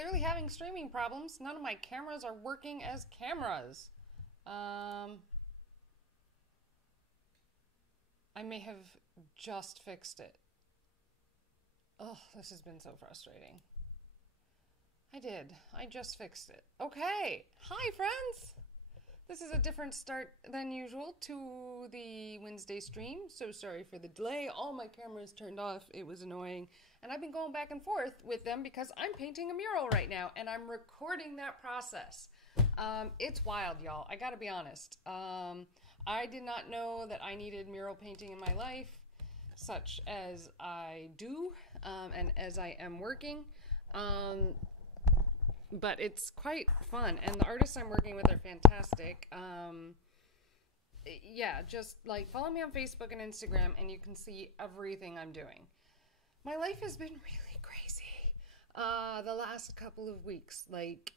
clearly having streaming problems. None of my cameras are working as cameras. I may have just fixed it. Oh, this has been so frustrating. I did. I just fixed it. Okay. Hi, friends. This is a different start than usual to the Wednesday stream. So sorry for the delay. All my cameras turned off. It was annoying. And I've been going back and forth with them because I'm painting a mural right now and I'm recording that process. It's wild, y'all. I gotta be honest. I did not know that I needed mural painting in my life, such as I do, and as I am working. But it's quite fun, and the artists I'm working with are fantastic. Yeah, just like follow me on Facebook and Instagram, and you can see everything I'm doing. My life has been really crazy the last couple of weeks, like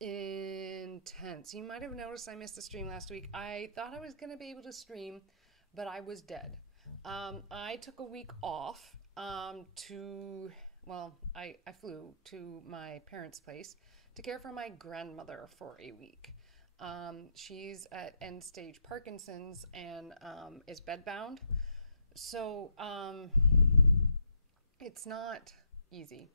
intense. You might have noticed I missed a stream last week. I thought I was going to be able to stream, but I was dead. I took a week off I flew to my parents' place to care for my grandmother for a week. She's at end stage Parkinson's and is bedbound. So it's not easy.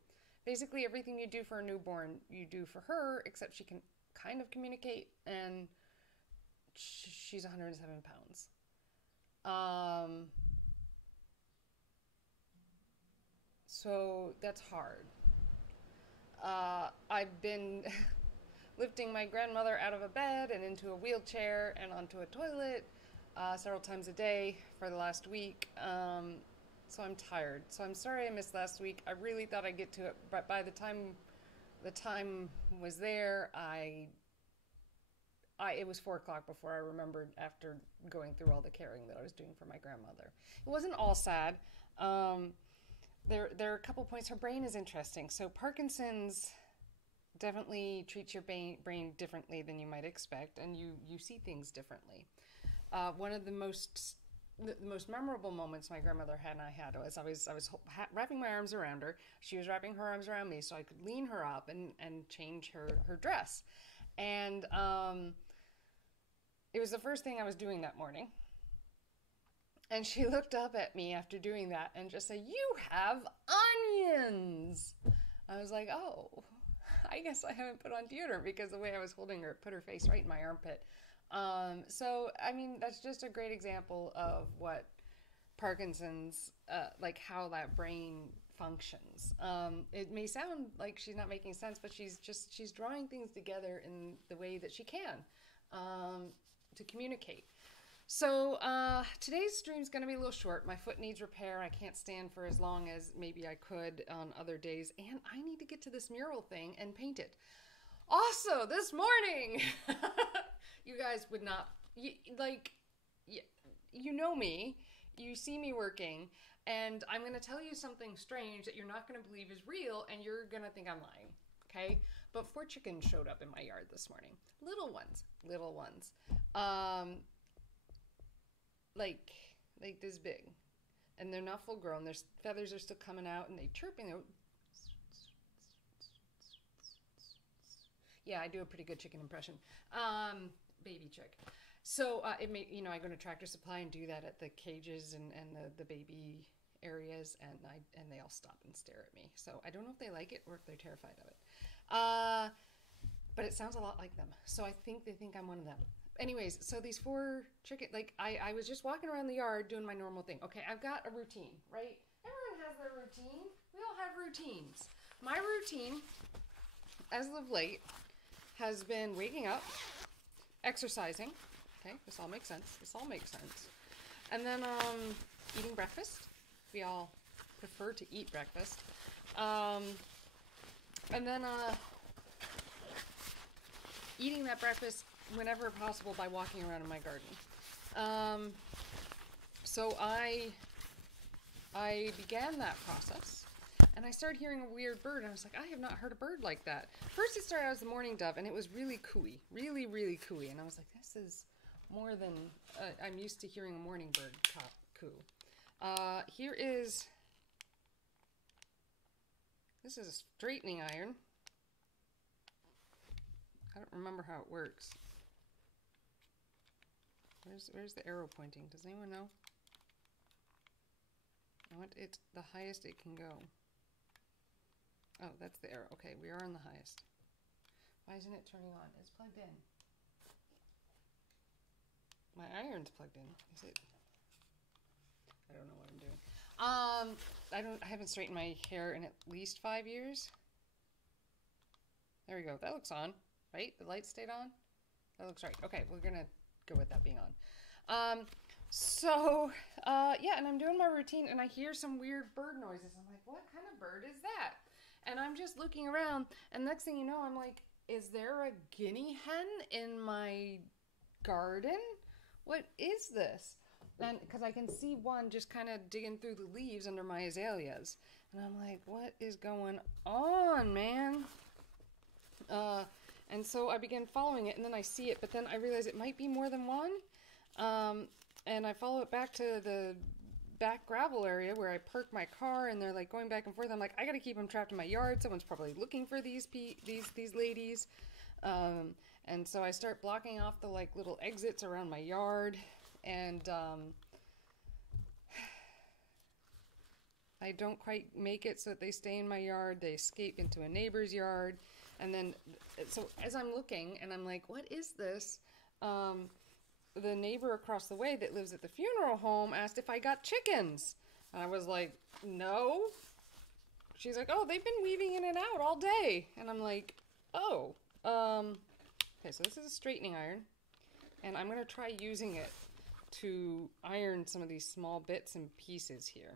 Basically, everything you do for a newborn, you do for her, except she can kind of communicate, and she's 107 pounds. So that's hard. I've been lifting my grandmother out of a bed and into a wheelchair and onto a toilet several times a day for the last week. So I'm tired. So I'm sorry I missed last week. I really thought I'd get to it, but by the time was there, it was 4 o'clock before I remembered after going through all the caring that I was doing for my grandmother. It wasn't all sad. There are a couple points. Her brain is interesting. So Parkinson's definitely treats your brain differently than you might expect, and you see things differently. One of the most memorable moments my grandmother and I had was I was wrapping my arms around her. She was wrapping her arms around me so I could lean her up and change her dress. And it was the first thing I was doing that morning. And she looked up at me after doing that and just said, "You have onions." I was like, oh, I guess I haven't put on deodorant, because the way I was holding her put her face right in my armpit. So, I mean, that's just a great example of what Parkinson's, like how that brain functions. It may sound like she's not making sense, but she's drawing things together in the way that she can to communicate. So today's stream's going to be a little short. My foot needs repair. I can't stand for as long as maybe I could on other days. And I need to get to this mural thing and paint it. Also, this morning, you guys would not, you know me. You see me working. And I'm going to tell you something strange that you're not going to believe is real. And you're going to think I'm lying. Okay? But 4 chickens showed up in my yard this morning. Little ones. Like this big, and they're not full grown. Their feathers are still coming out, and they chirping. Yeah, I do a pretty good chicken impression. Baby chick. So it may, I go to Tractor Supply and do that at the cages and the baby areas, and they all stop and stare at me. So I don't know if they like it or if they're terrified of it. But it sounds a lot like them. So I think they think I'm one of them. Anyways, so these 4 chicken, I was just walking around the yard doing my normal thing. Okay, I've got a routine, right? Everyone has their routine. We all have routines. My routine, as of late, has been waking up, exercising. Okay, this all makes sense. And then eating breakfast. We all prefer to eat breakfast. And then eating that breakfast whenever possible by walking around in my garden. So I began that process, and I started hearing a weird bird, and I was like, I have not heard a bird like that. First it started out as a mourning dove, and it was really cooey, really cooey, and I was like, this is more than I'm used to hearing a morning bird coo. This is a straightening iron. don't remember how it works. Where's the arrow pointing? Does anyone know? I want it the highest it can go. Oh, that's the arrow. Okay, we are on the highest. Why isn't it turning on? It's plugged in. My iron's plugged in. Is it? I don't know what I'm doing. I haven't straightened my hair in at least 5 years. There we go. That looks on, right? The light stayed on? That looks right. Okay, we're gonna go with that being on. Yeah, and I'm doing my routine and I hear some weird bird noises. I'm like, what kind of bird is that? And I'm just looking around and next thing you know, I'm like, is there a guinea hen in my garden? What is this? And because I can see one just kind of digging through the leaves under my azaleas. And I'm like, what is going on, man? And so I begin following it and then I see it, but then I realize it might be more than one. And I follow it back to the back gravel area where I park my car and they're like going back and forth. I'm like, I gotta keep them trapped in my yard. Someone's probably looking for these ladies. And so I start blocking off the like little exits around my yard and I don't quite make it so that they stay in my yard. They escape into a neighbor's yard. And then, so as I'm looking and I'm like, what is this? The neighbor across the way that lives at the funeral home asked if I got chickens. And I was like, no. She's like, oh, they've been weaving in and out all day. And I'm like, oh. Okay, so this is a straightening iron. And I'm going to try using it to iron some of these small bits and pieces here.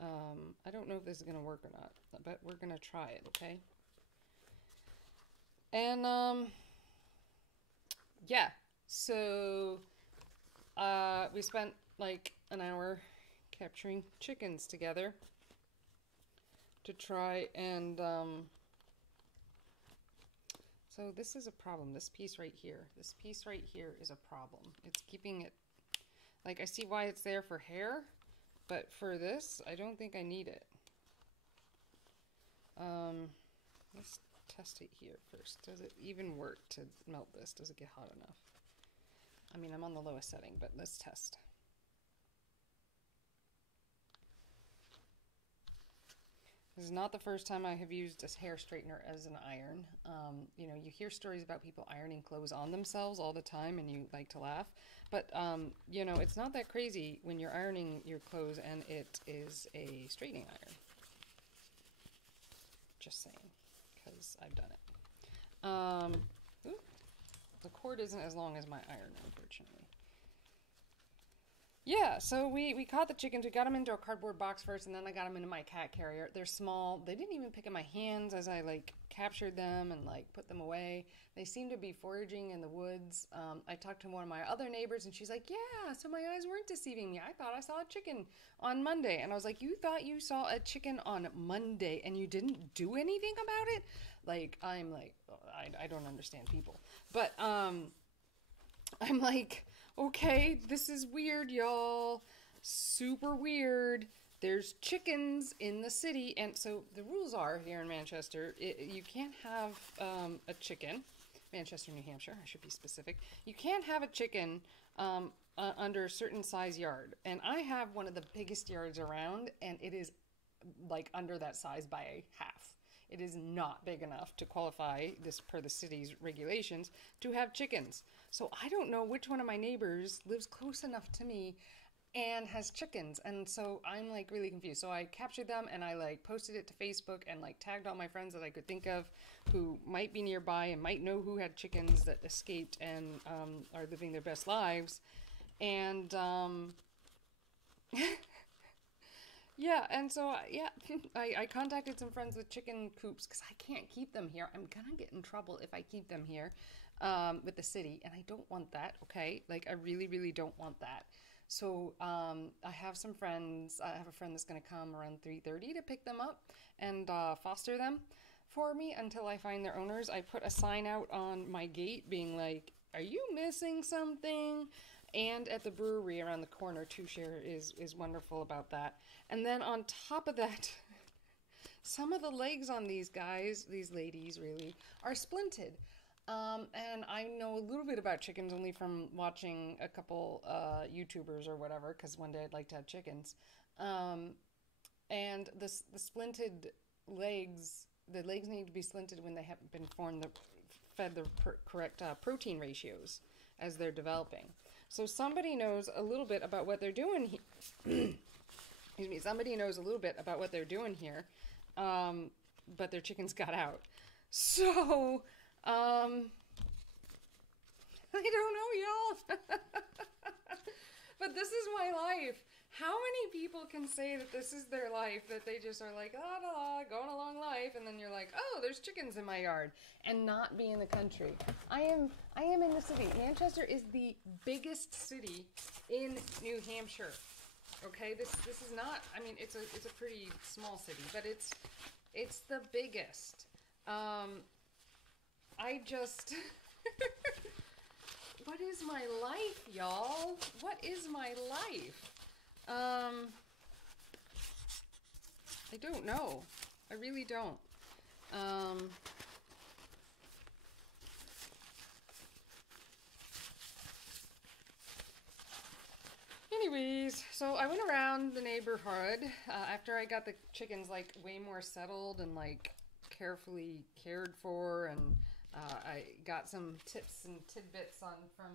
I don't know if this is going to work or not, but we're going to try it, okay? And, yeah, so, we spent like an hour capturing chickens together to try and, so this is a problem. This piece right here is a problem. It's keeping it, like I see why it's there for hair, but for this, I don't think I need it. Let's test it here first. Does it even work to melt this? Does it get hot enough? I mean, I'm on the lowest setting, but let's test. This is not the first time I have used a hair straightener as an iron. You know, you hear stories about people ironing clothes on themselves all the time and you like to laugh. But, you know, it's not that crazy when you're ironing your clothes and it is a straightening iron. Just saying, because I've done it. Ooh, the cord isn't as long as my iron, unfortunately. Yeah, so we caught the chickens. We got them into a cardboard box first, and then I got them into my cat carrier. They're small. They didn't even pick in my hands as I, like, captured them and, like, put them away. They seemed to be foraging in the woods. I talked to one of my other neighbors, and she's like, yeah, so my eyes weren't deceiving me. I thought I saw a chicken on Monday. And I was like, you thought you saw a chicken on Monday, and you didn't do anything about it? Like, I'm like, I don't understand people. But, I'm like, okay, this is weird, y'all. Super weird. There's chickens in the city, and so the rules are here in Manchester, you can't have a chicken. Manchester, New Hampshire, I should be specific. You can't have a chicken under a certain size yard, and I have one of the biggest yards around, and it is like under that size by half. It is not big enough to qualify, this per the city's regulations, to have chickens. So I don't know which one of my neighbors lives close enough to me and has chickens. And so I'm like really confused. So I captured them and I like posted it to Facebook and like tagged all my friends that I could think of who might be nearby and might know who had chickens that escaped and are living their best lives. And yeah, and so, yeah, I contacted some friends with chicken coops because I can't keep them here. I'm gonna get in trouble if I keep them here with the city, and I don't want that, okay? Like, I really, really don't want that. So I have some friends. I have a friend that's gonna come around 3:30 to pick them up and foster them for me until I find their owners. I put a sign out on my gate being like, are you missing something? And at the brewery around the corner, Two Share is wonderful about that. And then on top of that, some of the legs on these guys, these ladies really, are splinted. And I know a little bit about chickens only from watching a couple YouTubers or whatever, because one day I'd like to have chickens. Um, and the splinted legs, the legs need to be splinted when they haven't been fed the correct protein ratios as they're developing. So somebody knows a little bit about what they're doing. Excuse me. Somebody knows a little bit about what they're doing here, but their chickens got out. So I don't know, y'all. But this is my life. How many people can say that this is their life, that they just are like, la la la, going along life, and then you're like, oh, there's chickens in my yard, and not be in the country? I am in the city. Manchester is the biggest city in New Hampshire. Okay, this is not. I mean, it's a pretty small city, but it's the biggest. I just. What is my life, y'all? What is my life? I don't know. I really don't. Anyways, so I went around the neighborhood after I got the chickens like way more settled and like carefully cared for, and I got some tips and tidbits from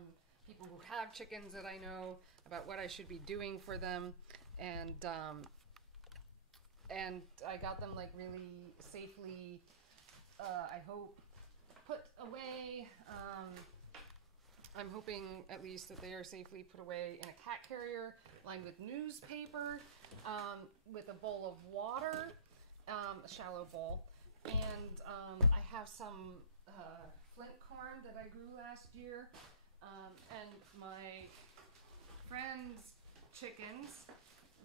people who have chickens that I know about what I should be doing for them, and I got them like really safely, I hope, put away. I'm hoping at least that they are safely put away in a cat carrier lined with newspaper, with a bowl of water, a shallow bowl, and I have some flint corn that I grew last year, and my friend's chickens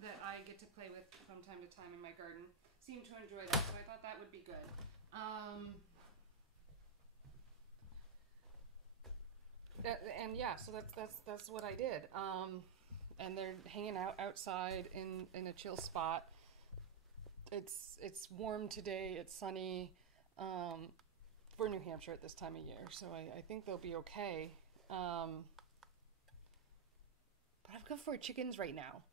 that I get to play with from time to time in my garden seem to enjoy that, so I thought that would be good. And yeah, so that's what I did. And they're hanging out outside in a chill spot. It's warm today. It's sunny for New Hampshire at this time of year, so I think they'll be okay. But I'm good for chickens right now.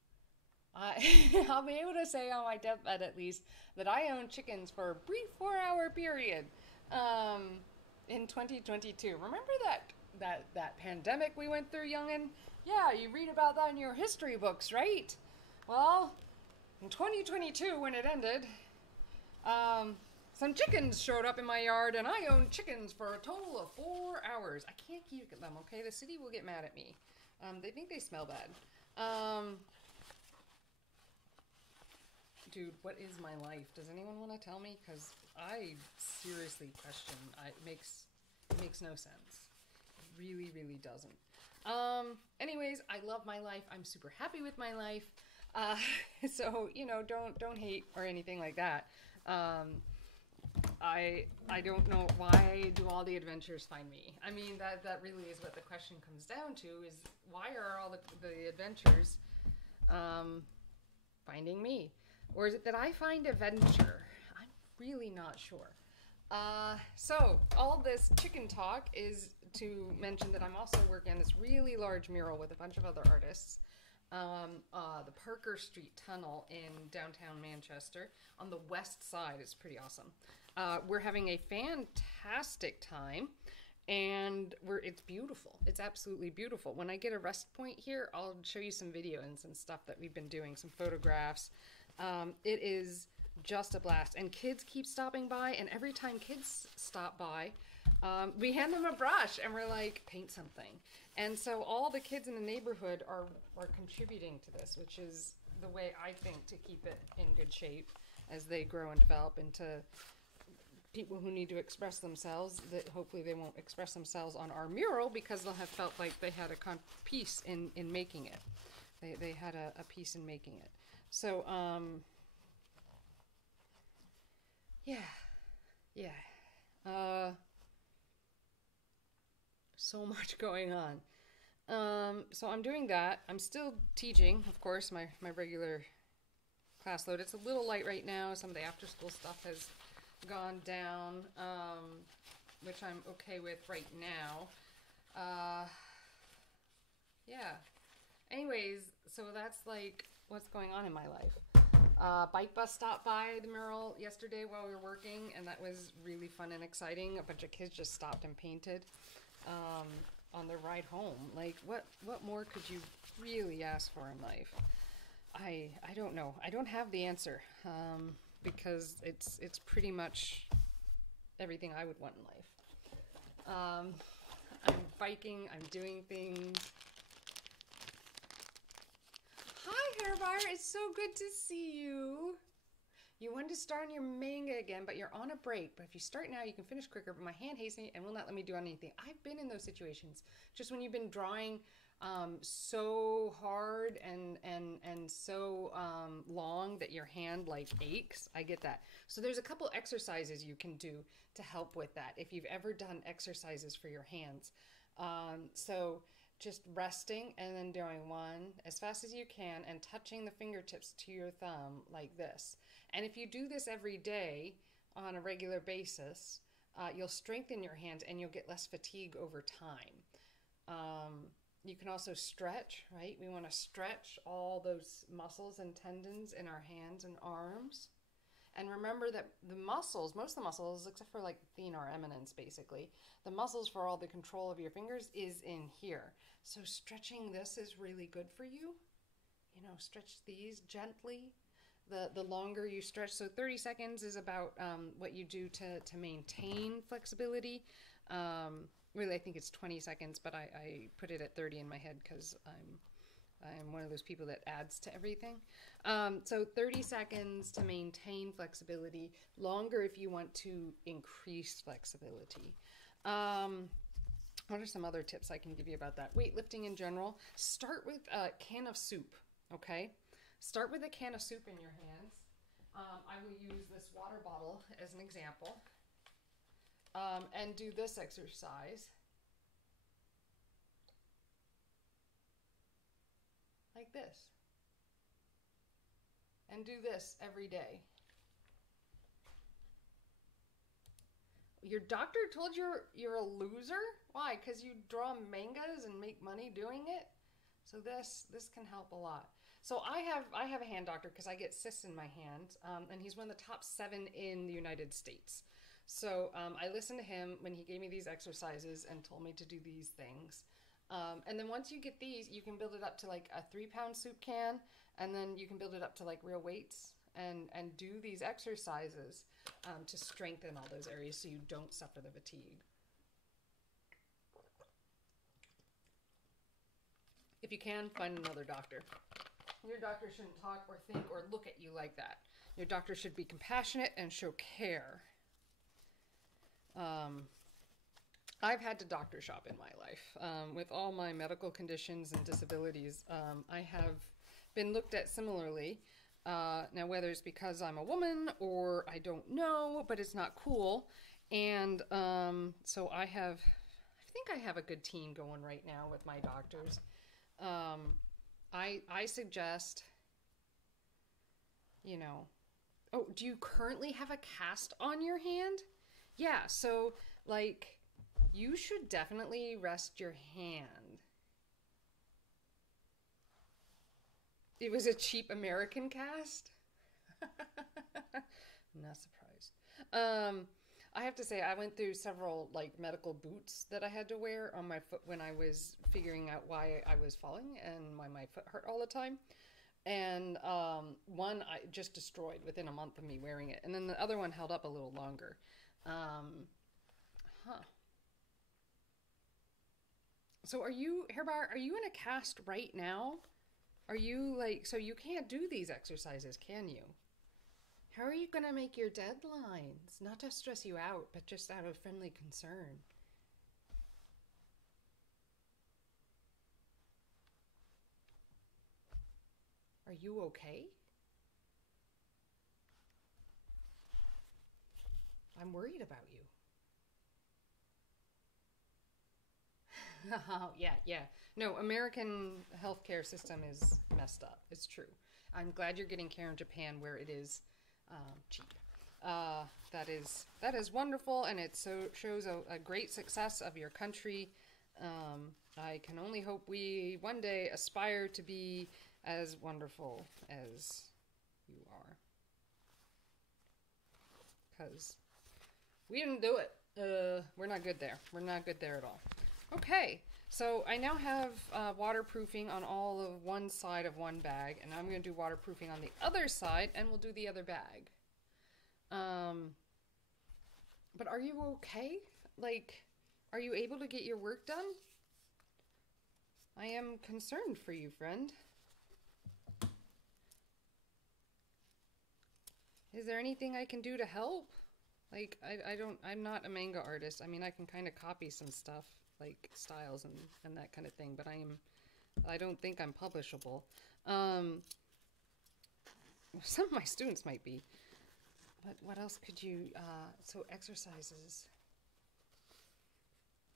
I'll be able to say on my deathbed at least that I own chickens for a brief 4-hour period in 2022. Remember that pandemic we went through, youngin'? Yeah, you read about that in your history books, right? Well, in 2022, when it ended, some chickens showed up in my yard, and I owned chickens for a total of 4 hours. I can't keep them, okay? The city will get mad at me. They think they smell bad. Dude, what is my life? Does anyone want to tell me? Because I seriously question. It makes no sense. It really, really doesn't. Anyways, I love my life. I'm super happy with my life. So don't hate or anything like that. I don't know, why do all the adventures find me? I mean, that really is what the question comes down to, is why are all the adventures finding me? Or is it that I find adventure? I'm really not sure. So all this chicken talk is to mention that I'm also working on this really large mural with a bunch of other artists. The Parker Street Tunnel in downtown Manchester on the west side is pretty awesome. We're having a fantastic time, and it's beautiful. It's absolutely beautiful. When I get a rest point here, I'll show you some video and some stuff that we've been doing, some photographs. It is just a blast, and kids keep stopping by, and every time kids stop by, we hand them a brush and we're like, paint something. And so all the kids in the neighborhood are contributing to this, which is the way I think to keep it in good shape as they grow and develop into people who need to express themselves, that hopefully they won't express themselves on our mural because they'll have felt like they had a piece in making it. They had a piece in making it. So, yeah. So much going on. So I'm doing that. I'm still teaching, of course, my regular class load. It's a little light right now. Some of the after school stuff has gone down, which which I'm okay with right now. Yeah. Anyways, so that's like what's going on in my life. Bike bus stopped by the mural yesterday while we were working, and that was really fun and exciting. A bunch of kids just stopped and painted on their ride home. Like, what more could you really ask for in life? I don't know. I don't have the answer because it's pretty much everything I would want in life. I'm biking. I'm doing things. Hi, Hairbar. It's so good to see you. You wanted to start on your manga again, but you're on a break. But if you start now, you can finish quicker. But my hand hates me and will not let me do anything. I've been in those situations. Just when you've been drawing so hard and so long that your hand like aches. I get that. So there's a couple exercises you can do to help with that if you've ever done exercises for your hands. So just resting and then doing one as fast as you can and touching the fingertips to your thumb like this. And if you do this every day on a regular basis, you'll strengthen your hands and you'll get less fatigue over time. You can also stretch, right? We want to stretch all those muscles and tendons in our hands and arms. And remember that the muscles, most of the muscles, except for like thenar eminence basically, the muscles for all the control of your fingers is in here. So stretching this is really good for you. You know, stretch these gently. The longer you stretch, so 30 seconds is about what you do to maintain flexibility. Really, I think it's 20 seconds, but I put it at 30 in my head because I'm one of those people that adds to everything. So 30 seconds to maintain flexibility, longer if you want to increase flexibility. What are some other tips I can give you about that? Weightlifting in general, start with a can of soup, okay? Start with a can of soup in your hands. I will use this water bottle as an example. And do this exercise. Like this. And do this every day. Your doctor told you you're a loser? Why? Because you draw mangas and make money doing it? So this can help a lot. So I have a hand doctor because I get cysts in my hand, and he's one of the top 7 in the United States. So I listened to him when he gave me these exercises and told me to do these things. And then once you get these, you can build it up to like a 3-pound soup can, and then you can build it up to like real weights and do these exercises to strengthen all those areas so you don't suffer the fatigue. If you can, find another doctor. Your doctor shouldn't talk or think or look at you like that. Your doctor should be compassionate and show care. I've had to doctor shop in my life. With all my medical conditions and disabilities, I have been looked at similarly. Now, whether it's because I'm a woman or I don't know, but it's not cool. And so I think I have a good team going right now with my doctors. I suggest, you know, oh, do you currently have a cast on your hand? Yeah, so like you should definitely rest your hand. It was a cheap American cast? I'm not surprised. I have to say I went through several like medical boots that I had to wear on my foot when I was figuring out why I was falling and why my foot hurt all the time. And one I just destroyed within a month of me wearing it. And then the other one held up a little longer. So are you, Hairbar, are you in a cast right now? Are you like, so you can't do these exercises, can you? How are you going to make your deadlines? Not to stress you out, but just out of friendly concern. Are you okay? I'm worried about you. Oh, yeah. No, American healthcare system is messed up. It's true. I'm glad you're getting care in Japan where it is cheap. Uh, that is wonderful, and it shows a great success of your country. I can only hope we one day aspire to be as wonderful as you are, because we didn't do it. We're not good there. We're not good there at all. Okay, so I now have waterproofing on all of one side of one bag, and I'm going to do waterproofing on the other side, and we'll do the other bag. But are you okay? Like, are you able to get your work done? I am concerned for you, friend. Is there anything I can do to help? Like, I'm not a manga artist. I mean, I can kind of copy some stuff, like styles and that kind of thing, but I don't think I'm publishable. Some of my students might be. But what else could you, so exercises.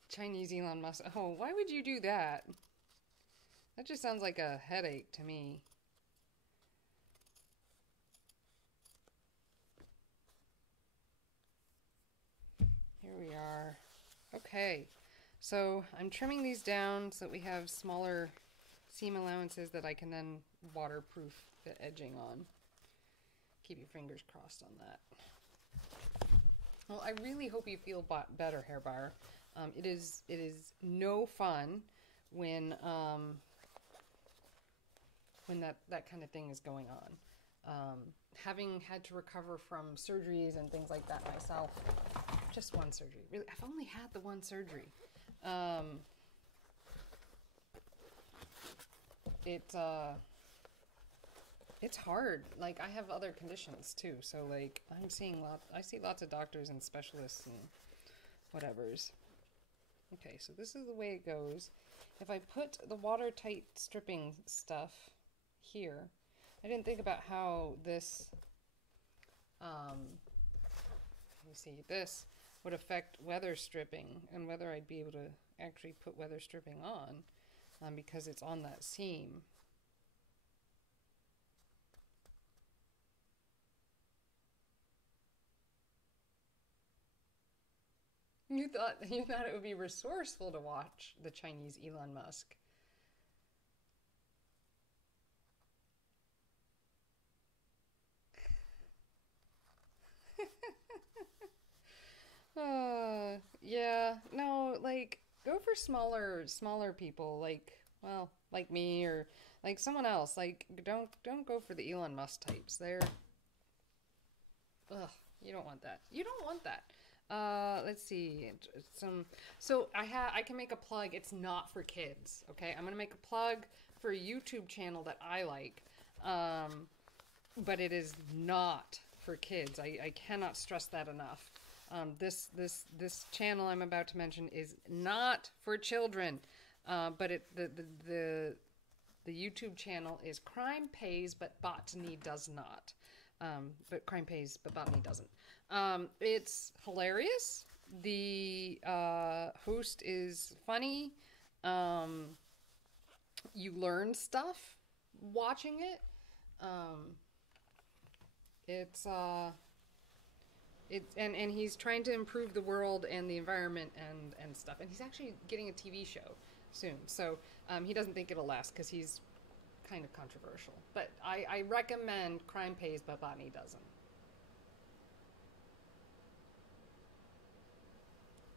Chinese Elon Musk. Oh, why would you do that? That just sounds like a headache to me. Here we are. Okay, so I'm trimming these down so that we have smaller seam allowances that I can then waterproof the edging on. Keep your fingers crossed on that. Well, I really hope you feel better, Hair Bar. It is no fun when that kind of thing is going on. Having had to recover from surgeries and things like that myself, just one surgery. Really, I've only had the one surgery. It's hard. Like, I have other conditions too, so like I see lots of doctors and specialists and whatevers. Okay, so this is the way it goes. If I put the watertight stripping stuff here, I didn't think about how this, you see, this would affect weather stripping and whether I'd be able to actually put weather stripping on because it's on that seam. You thought it would be resourceful to watch the Chinese Elon Musk. Yeah, no, like go for smaller people, like well, like me or like someone else. Like don't go for the Elon Musk types. They're ugh, you don't want that. You don't want that. Let's see. So I can make a plug. It's not for kids, okay? I'm gonna make a plug for a YouTube channel that I like, but it is not for kids. I cannot stress that enough. This channel I'm about to mention is not for children, but the YouTube channel is Crime Pays but Botany Does Not. But Crime Pays but Botany doesn't. It's hilarious. The host is funny. You learn stuff watching it. And he's trying to improve the world and the environment and stuff. And he's actually getting a TV show soon. So he doesn't think it'll last because he's kind of controversial. But I recommend Crime Pays but Botany doesn't.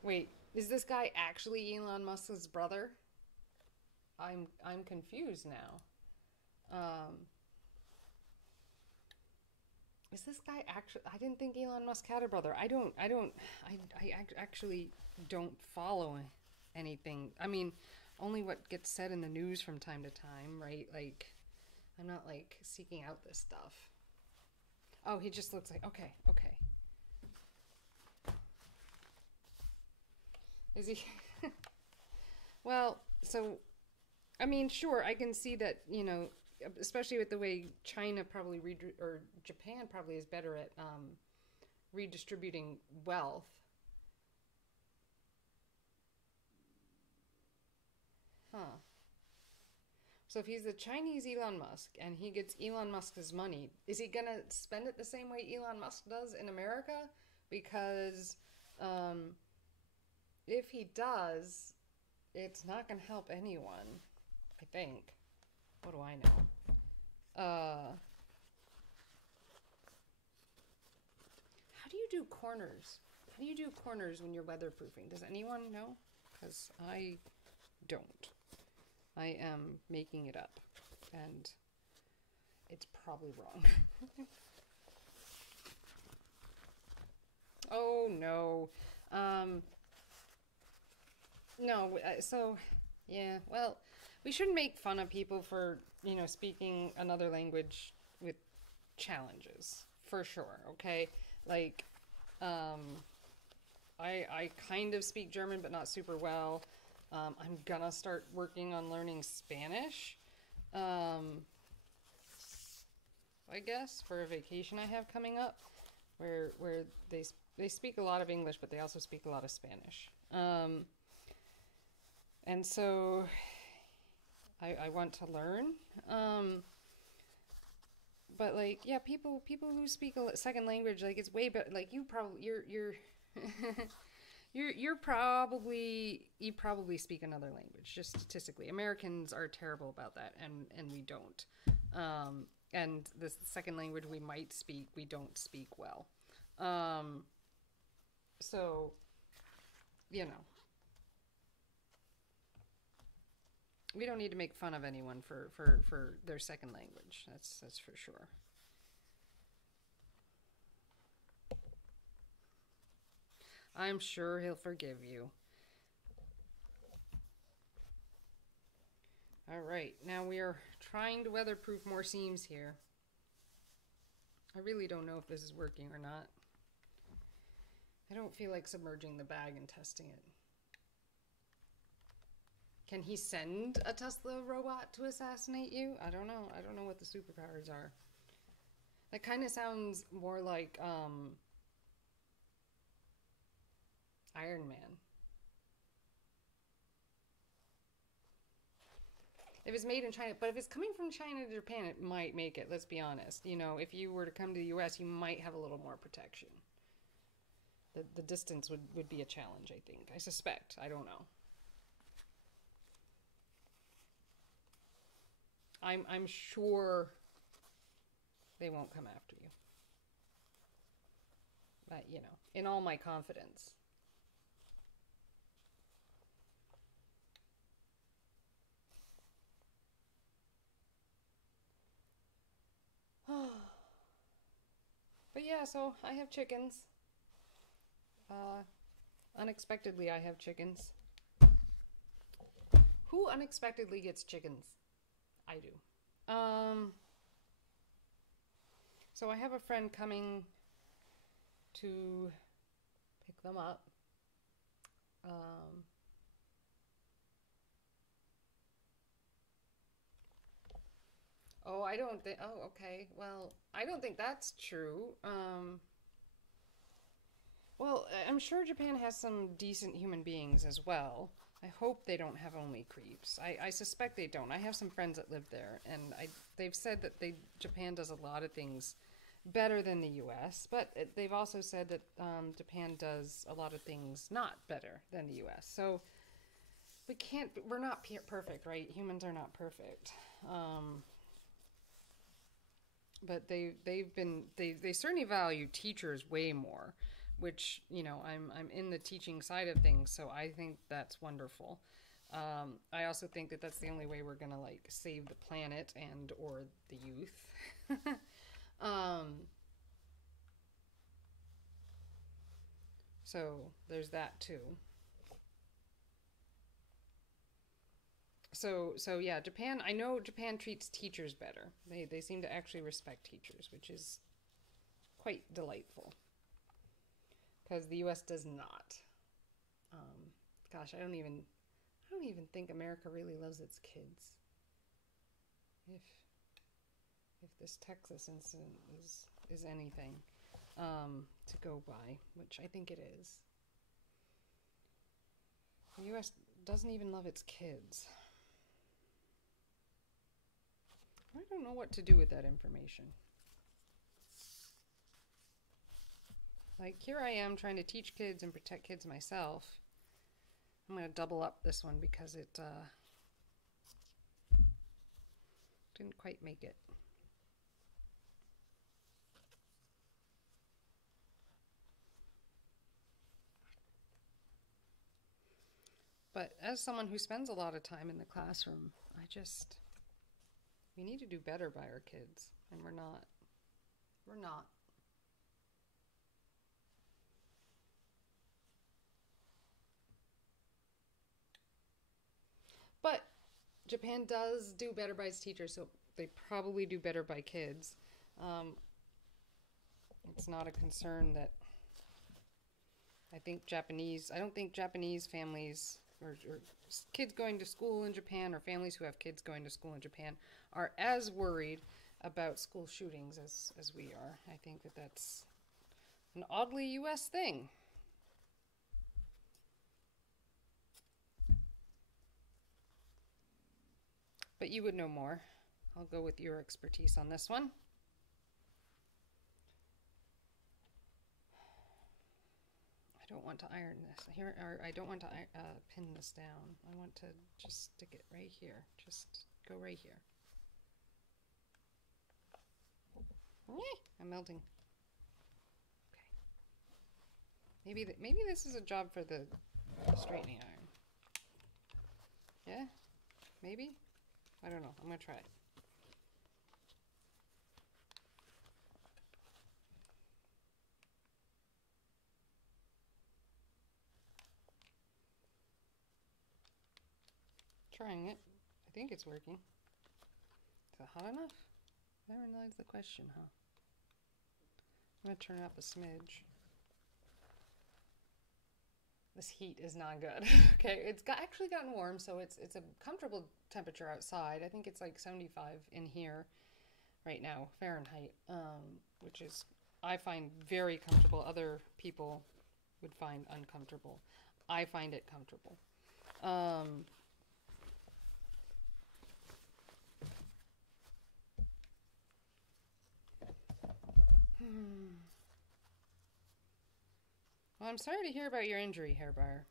Wait, is this guy actually Elon Musk's brother? I'm confused now. Is this guy actually? I didn't think Elon Musk had a brother. I actually don't follow anything. I mean, only what gets said in the news from time to time, right? Like, I'm not like seeking out this stuff. Oh, he just looks like okay. Is he? Well, so I mean, sure, I can see that, especially with the way China probably or Japan probably is better at redistributing wealth. Huh. So if he's the Chinese Elon Musk and he gets Elon Musk's money, is he gonna spend it the same way Elon Musk does in America? Because um, if he does, it's not gonna help anyone. I think. What do I know? How do you do corners? How do you do corners when you're weatherproofing? Does anyone know? Because I don't. I am making it up, and it's probably wrong. Oh no. No, so yeah, well, we shouldn't make fun of people for, speaking another language with challenges, for sure, okay? Like, I kind of speak German, but not super well. I'm gonna start working on learning Spanish, I guess, for a vacation I have coming up, where they speak a lot of English, but they also speak a lot of Spanish. And so I want to learn. But like, yeah, people who speak a second language, like, it's way better. Like, you're you probably speak another language, just statistically. Americans are terrible about that, and we don't. And the second language we might speak, we don't speak well. So, you know, we don't need to make fun of anyone for their second language. That's for sure. I'm sure he'll forgive you. All right, now we are trying to weatherproof more seams here. I really don't know if this is working or not. I don't feel like submerging the bag and testing it. Can he send a Tesla robot to assassinate you? I don't know. I don't know what the superpowers are. That kind of sounds more like Iron Man. If it's made in China, but if it's coming from China to Japan, it might make it, let's be honest. You know, if you were to come to the US, you might have a little more protection. The distance would be a challenge, I think. I suspect. I don't know. I'm sure they won't come after you. But, you know, in all my confidence. But yeah, so I have chickens. Unexpectedly, I have chickens. Who unexpectedly gets chickens? I do. So I have a friend coming to pick them up. Um, oh, I don't think. Oh, okay. Well, I don't think that's true. Well, I'm sure Japan has some decent human beings as well. I hope they don't have only creeps. I suspect they don't. I have some friends that live there, and they've said that Japan does a lot of things better than the U.S., but they've also said that Japan does a lot of things not better than the U.S. So we're not perfect, right? Humans are not perfect. But they certainly value teachers way more, which, I'm in the teaching side of things, so I think that's wonderful. I also think that that's the only way we're gonna like save the planet and or the youth. So there's that too. So yeah, Japan. I know Japan treats teachers better. They seem to actually respect teachers, which is quite delightful. Because the U.S. does not. Gosh, I don't even think America really loves its kids. If this Texas incident is anything to go by, which I think it is, the U.S. doesn't even love its kids. I don't know what to do with that information. Like, here I am trying to teach kids and protect kids myself. I'm going to double up this one because it didn't quite make it. But as someone who spends a lot of time in the classroom, we need to do better by our kids, and we're not. We're not. But Japan does do better by its teachers, so they probably do better by kids. It's not a concern that I don't think Japanese families or kids going to school in Japan or families who have kids going to school in Japan are as worried about school shootings as we are. I think that that's an oddly US thing. But you would know more. I'll go with your expertise on this one. I don't want to iron this here, or I don't want to pin this down. I want to just stick it right here. Just go right here. I'm melting. Okay. Maybe this is a job for the straightening iron. Yeah? Maybe? I don't know. I'm gonna try it. Trying it. I think it's working. Is it hot enough? Therein lies the question, huh? I'm gonna turn it up a smidge. This heat is not good. Okay, it's actually gotten warm, so it's a comfortable temperature outside. I think it's like 75 in here right now, Fahrenheit, which is, I find very comfortable. Other people would find uncomfortable. I find it comfortable. Well, I'm sorry to hear about your injury, Hairbar.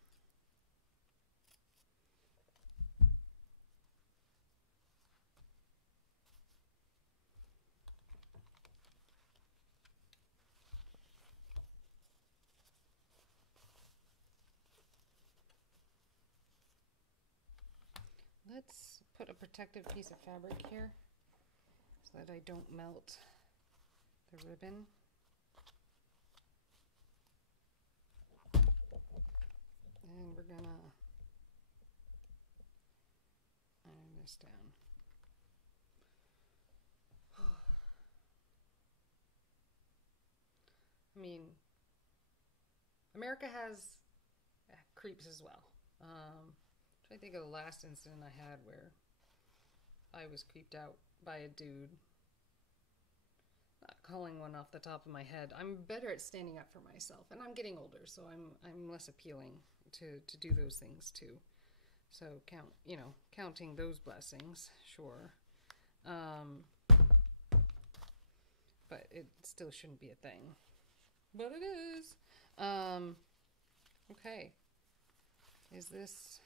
Let's put a protective piece of fabric here so that I don't melt the ribbon. And we're gonna iron this down. I mean, America has creeps as well. I think of the last incident I had where I was creeped out by a dude. Not calling one off the top of my head. I'm better at standing up for myself, and I'm getting older, so I'm less appealing to do those things too. So counting those blessings, sure. But it still shouldn't be a thing. But it is. Okay. Is this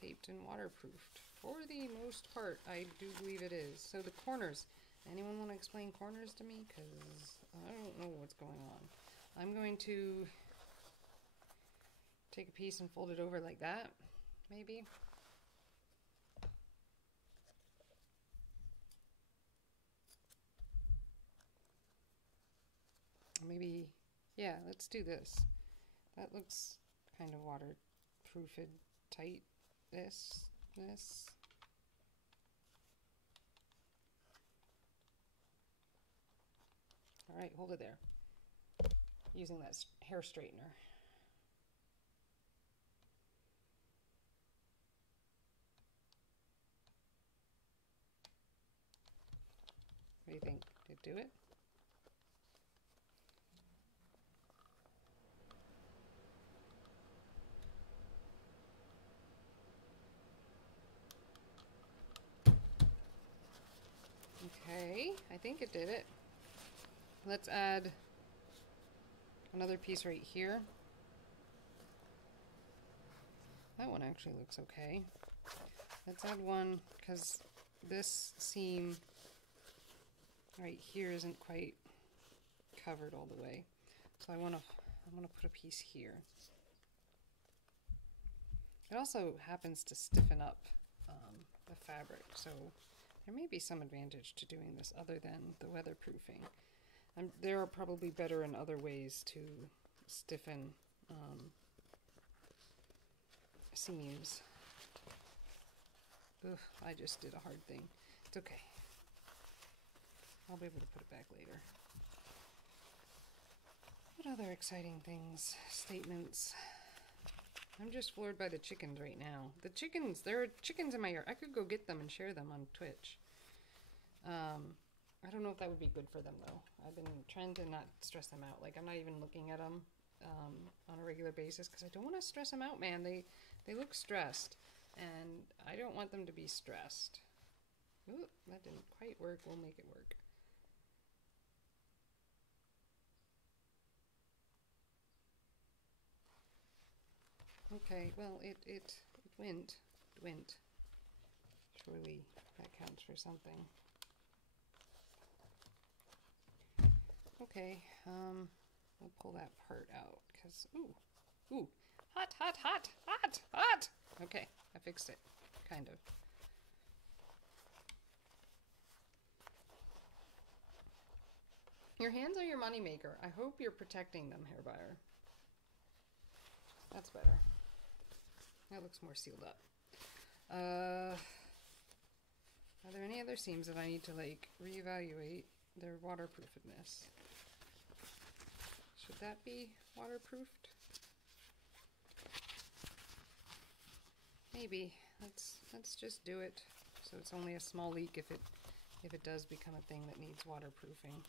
taped and waterproofed? For the most part, I do believe it is. So the corners. Anyone want to explain corners to me? Because I don't know what's going on. I'm going to take a piece and fold it over like that, maybe. Maybe, yeah, let's do this. That looks kind of waterproofed tight. This. All right, hold it there. Using that hair straightener. What do you think? Did it do it? think it did it. Let's add another piece right here. That one actually looks okay. Let's add one because this seam right here isn't quite covered all the way. So I'm gonna put a piece here. It also happens to stiffen up the fabric, so there may be some advantage to doing this other than the weatherproofing. There are probably better and other ways to stiffen seams. Ugh, I just did a hard thing. It's okay. I'll be able to put it back later. What other exciting things? Statements. I'm just floored by the chickens right now. The chickens, there are chickens in my yard. I could go get them and share them on Twitch. I don't know if that would be good for them though. I've been trying to not stress them out. Like I'm not even looking at them on a regular basis because I don't want to stress them out, man. They look stressed and I don't want them to be stressed. Ooh, that didn't quite work. We'll make it work. Okay, well, it went. Surely that counts for something. Okay, we'll pull that part out, because, ooh, hot. Okay, I fixed it, kind of. Your hands are your moneymaker. I hope you're protecting them, hair buyer. That's better. That looks more sealed up. Are there any other seams that I need to like reevaluate their waterproofedness? Should that be waterproofed? Maybe. Let's just do it. So it's only a small leak if it does become a thing that needs waterproofing.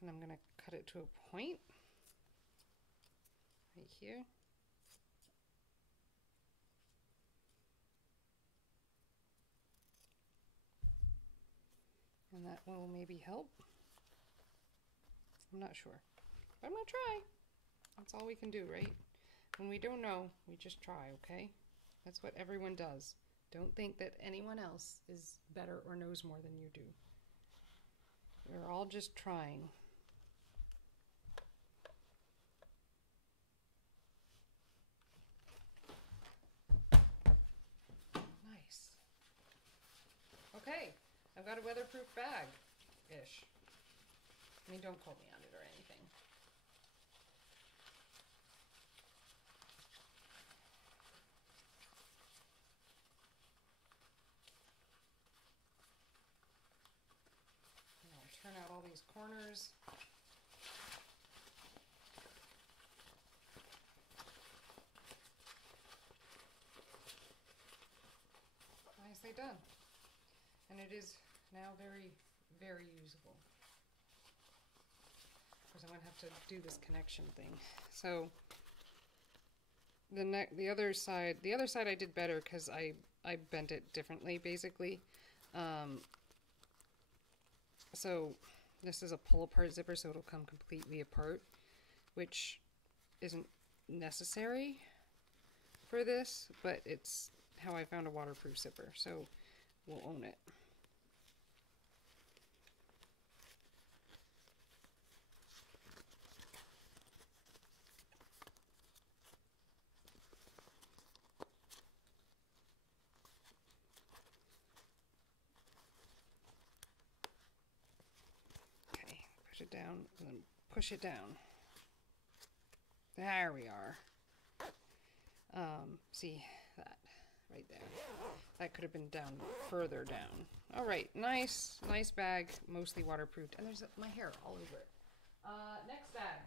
And I'm going to cut it to a point right here. And that will maybe help. I'm not sure, but I'm going to try. That's all we can do, right? When we don't know, we just try, okay? That's what everyone does. Don't think that anyone else is better or knows more than you do. We're all just trying. Nice. Okay, I've got a weatherproof bag-ish. I mean, don't quote me on it or anything. I'll turn out all these corners. Nicely done. And it is now very, very usable. Of course, I'm going to have to do this connection thing. So the other side I did better because I bent it differently, basically. So this is a pull-apart zipper, so it'll come completely apart, which isn't necessary for this, but it's how I found a waterproof zipper, so we'll own it. Okay, push it down and then push it down. There we are. See that right there. That could have been down further down. All right, nice bag, mostly waterproofed, and there's my hair all over it. Next bag.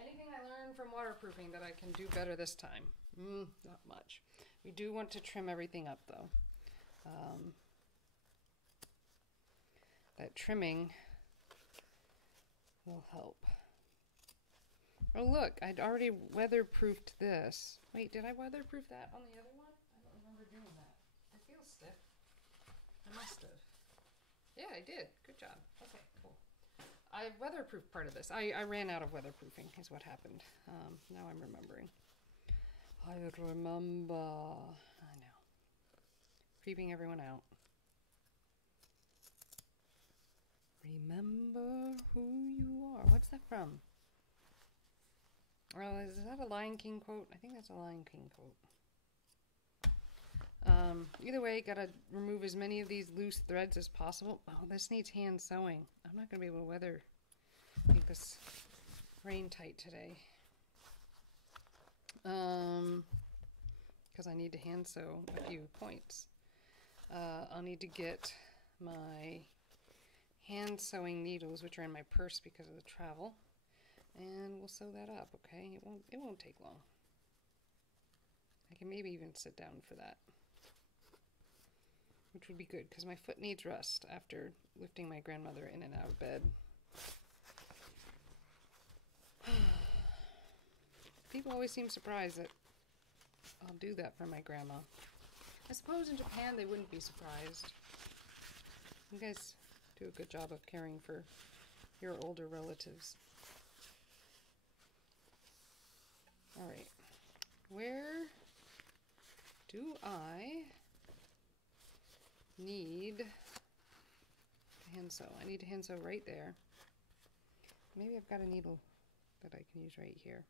Anything I learned from waterproofing that I can do better this time? Not much. We do want to trim everything up though. That trimming will help. Oh, look, I'd already weatherproofed this. Wait, did I weatherproof that on the other one? I don't remember doing that. It feels stiff. I must have. Yeah, I did. Good job. Okay, cool. I weatherproofed part of this. I ran out of weatherproofing is what happened. Now I'm remembering. I remember. I know. Creeping everyone out. Remember who you are. What's that from? Well, is that a Lion King quote? I think that's a Lion King quote. Either way, gotta remove as many of these loose threads as possible. Oh, this needs hand sewing. I'm not gonna be able to make this rain tight today. Because I need to hand sew a few points. I'll need to get my hand sewing needles, which are in my purse because of the travel, and we'll sew that up. Okay, it won't take long. I can maybe even sit down for that, which would be good because my foot needs rest after lifting my grandmother in and out of bed. People always seem surprised that I'll do that for my grandma. I suppose in Japan they wouldn't be surprised. You guys do a good job of caring for your older relatives. All right, where do I need to hand sew? I need to hand sew right there. Maybe I've got a needle that I can use right here.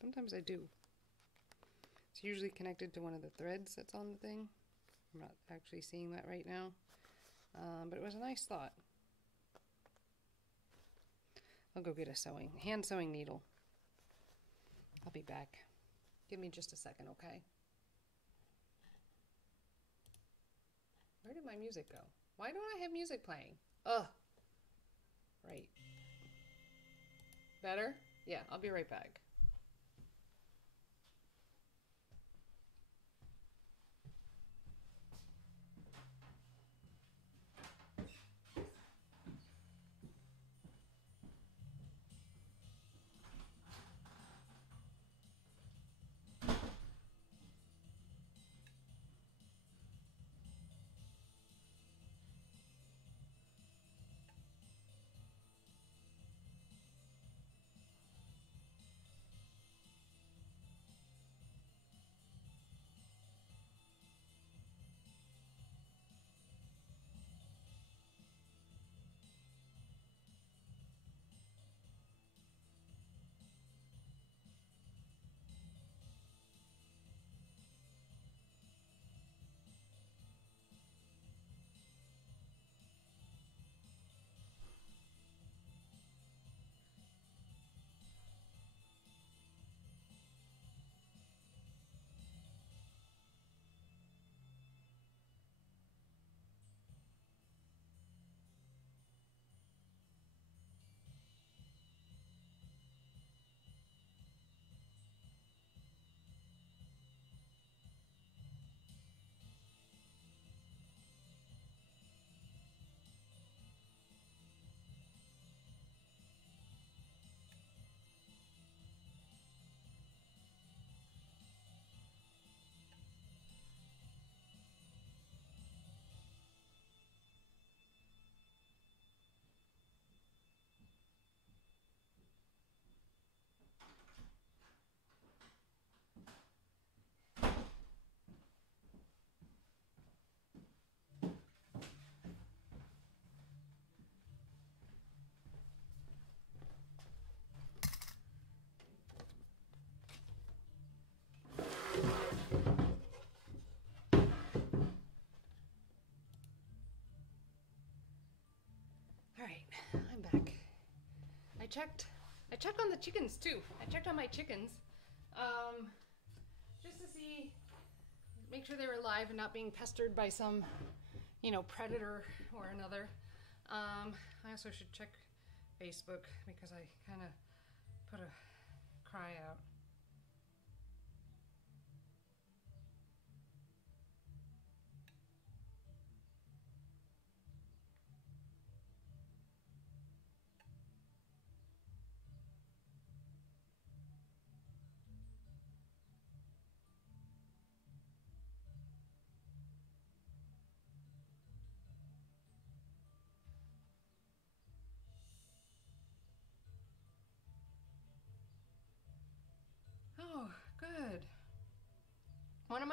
Sometimes I do. It's usually connected to one of the threads that's on the thing. I'm not actually seeing that right now, but it was a nice thought. I'll go get a hand sewing needle. I'll be back. Give me just a second, okay? Where did my music go? Why don't I have music playing? Ugh. Right. Better? Yeah, I'll be right back. I'm back. I checked on the chickens too. I checked on my chickens, just to make sure they were alive and not being pestered by some, predator or another. I also should check Facebook because I kind of put a cry out.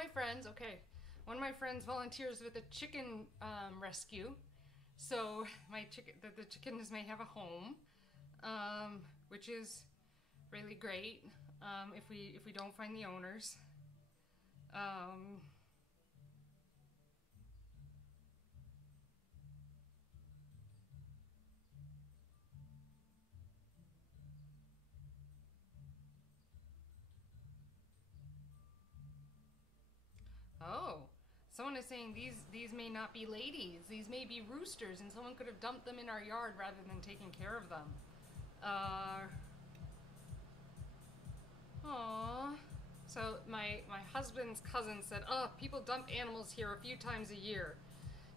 my friends, okay, one of my friends volunteers with a chicken rescue. So the chickens may have a home, which is really great if we don't find the owners. Um, oh, someone is saying these may not be ladies. These may be roosters, and someone could have dumped them in our yard rather than taking care of them. Aww. So my husband's cousin said, "Oh, people dump animals here a few times a year.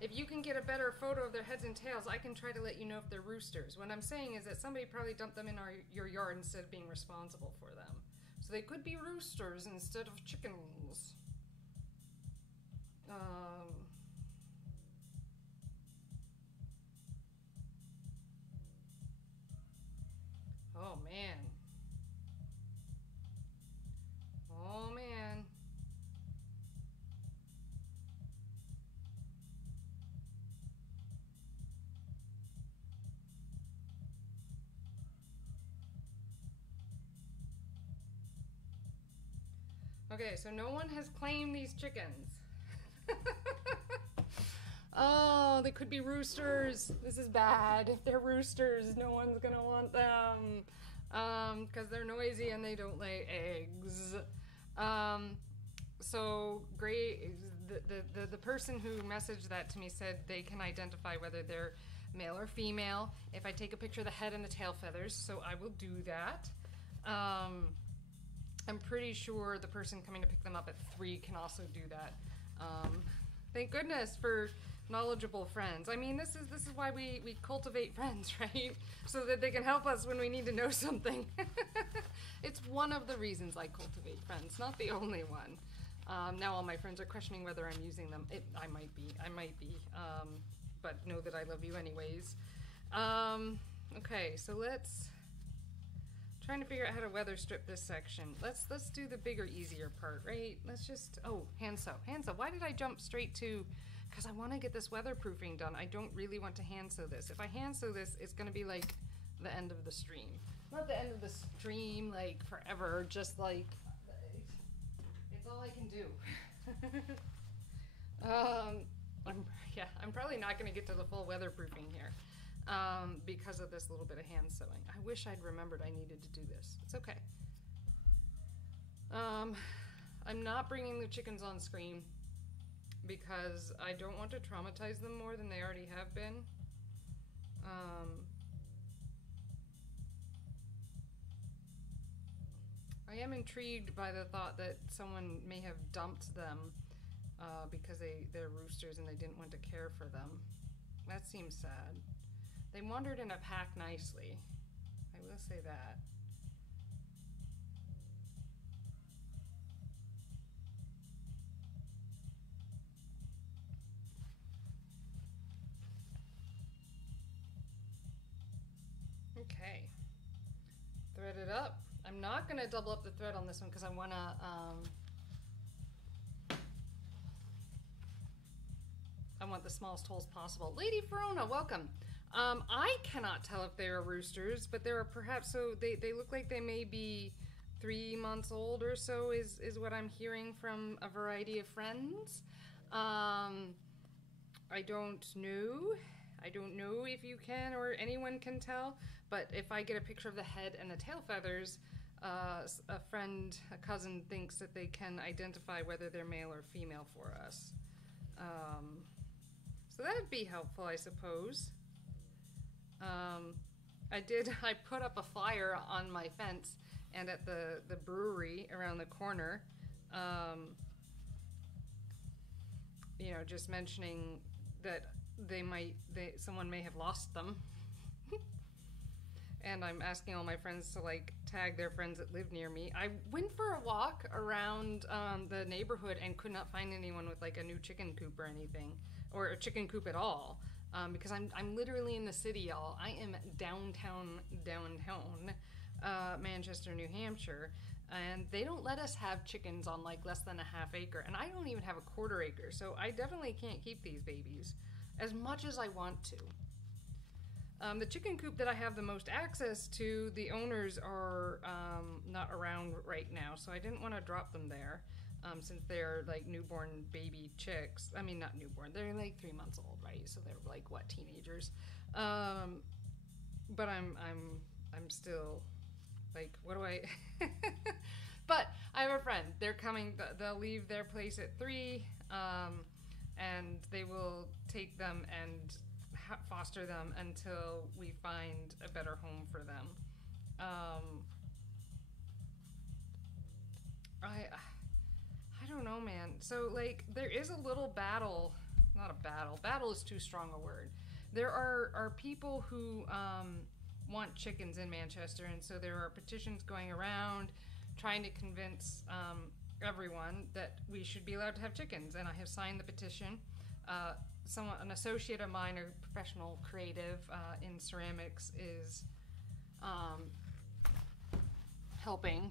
If you can get a better photo of their heads and tails, I can try to let you know if they're roosters." What I'm saying is that somebody probably dumped them in your yard instead of being responsible for them. So they could be roosters instead of chickens. Oh man. Oh man. Okay, so no one has claimed these chickens. Oh, they could be roosters. This is bad. If they're roosters, no one's gonna want them. Because they're noisy and they don't lay eggs. So great. The person who messaged that to me said they can identify whether they're male or female if I take a picture of the head and the tail feathers. So I will do that. I'm pretty sure the person coming to pick them up at 3 can also do that. Thank goodness for knowledgeable friends. I mean, this is why we cultivate friends, right? So that they can help us when we need to know something. It's one of the reasons I cultivate friends, not the only one. Now all my friends are questioning whether I'm using them. I might be, but know that I love you anyways. Okay, so trying to figure out how to weather strip this section. Let's do the bigger, easier part, right? Let's just, hand sew. Why did I jump straight to, because I want to get this weatherproofing done. I don't really want to hand sew this. If I hand sew this, it's going to be like the end of the stream. Not the end of the stream, like forever, just like, it's all I can do. I'm probably not going to get to the full weatherproofing here. Because of this little bit of hand sewing. I wish I'd remembered I needed to do this. It's okay. I'm not bringing the chickens on screen because I don't want to traumatize them more than they already have been. I am intrigued by the thought that someone may have dumped them because they're roosters and they didn't want to care for them. That seems sad. They wandered in a pack nicely. I will say that. Okay. Thread it up. I'm not going to double up the thread on this one because I want the smallest holes possible. Lady Verona, welcome. I cannot tell if they are roosters, but there are perhaps, so they look like they may be 3 months old or so is what I'm hearing from a variety of friends. I don't know. I don't know if you can or anyone can tell, but if I get a picture of the head and the tail feathers, a friend, a cousin thinks that they can identify whether they're male or female for us. So that'd be helpful, I suppose. I put up a flyer on my fence and at the brewery around the corner, you know, just mentioning that someone may have lost them. And I'm asking all my friends to like tag their friends that live near me. I went for a walk around the neighborhood and could not find anyone with like a new chicken coop or anything, or a chicken coop at all. Because I'm literally in the city, y'all. I am downtown, Manchester, New Hampshire. And they don't let us have chickens on like less than a half acre. And I don't even have a quarter acre. So I definitely can't keep these babies as much as I want to. The chicken coop that I have the most access to, the owners are not around right now, so I didn't want to drop them there since they're like newborn baby chicks. I mean, not newborn; they're like 3 months old, right? So they're like what, teenagers? But I'm still like, what do I? But I have a friend. They're coming. They'll leave their place at 3, and they will take them and foster them until we find a better home for them. I don't know, man. So like there is a little battle, not a battle. Battle is too strong a word. There are people who want chickens in Manchester, and so there are petitions going around trying to convince everyone that we should be allowed to have chickens. And I have signed the petition. An associate of mine, a professional creative in ceramics, is helping,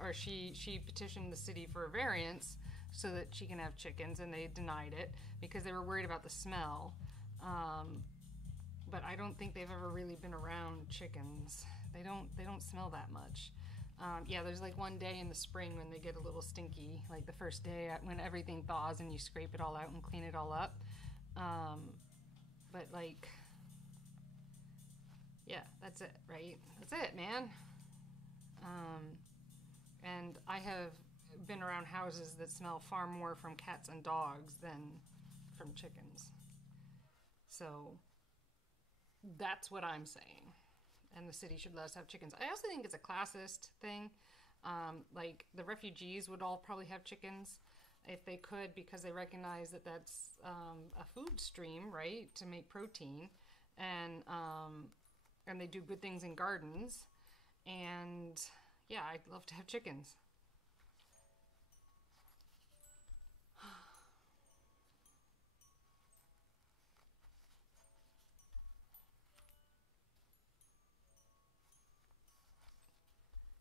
or she petitioned the city for a variance so that she can have chickens, and they denied it because they were worried about the smell. But I don't think they've ever really been around chickens. They don't smell that much. Yeah, there's like one day in the spring when they get a little stinky, like the first day when everything thaws and you scrape it all out and clean it all up. But like, yeah, that's it, right? That's it, man. And I have been around houses that smell far more from cats and dogs than from chickens. So that's what I'm saying. And the city should let us have chickens. I also think it's a classist thing. Like the refugees would all probably have chickens if they could, because they recognize that that's a food stream, right, to make protein, and they do good things in gardens, and yeah, I'd love to have chickens.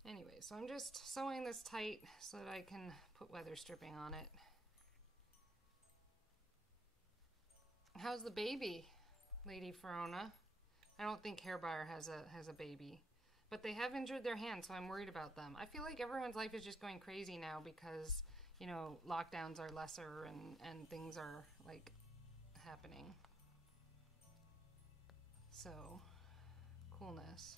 Anyway, so I'm just sewing this tight so that I can put weather stripping on it. How's the baby, Lady Verona? I don't think Hair Buyer has a baby, but they have injured their hand, so I'm worried about them. I feel like everyone's life is just going crazy now because, you know, lockdowns are lesser and things are like happening. So, coolness.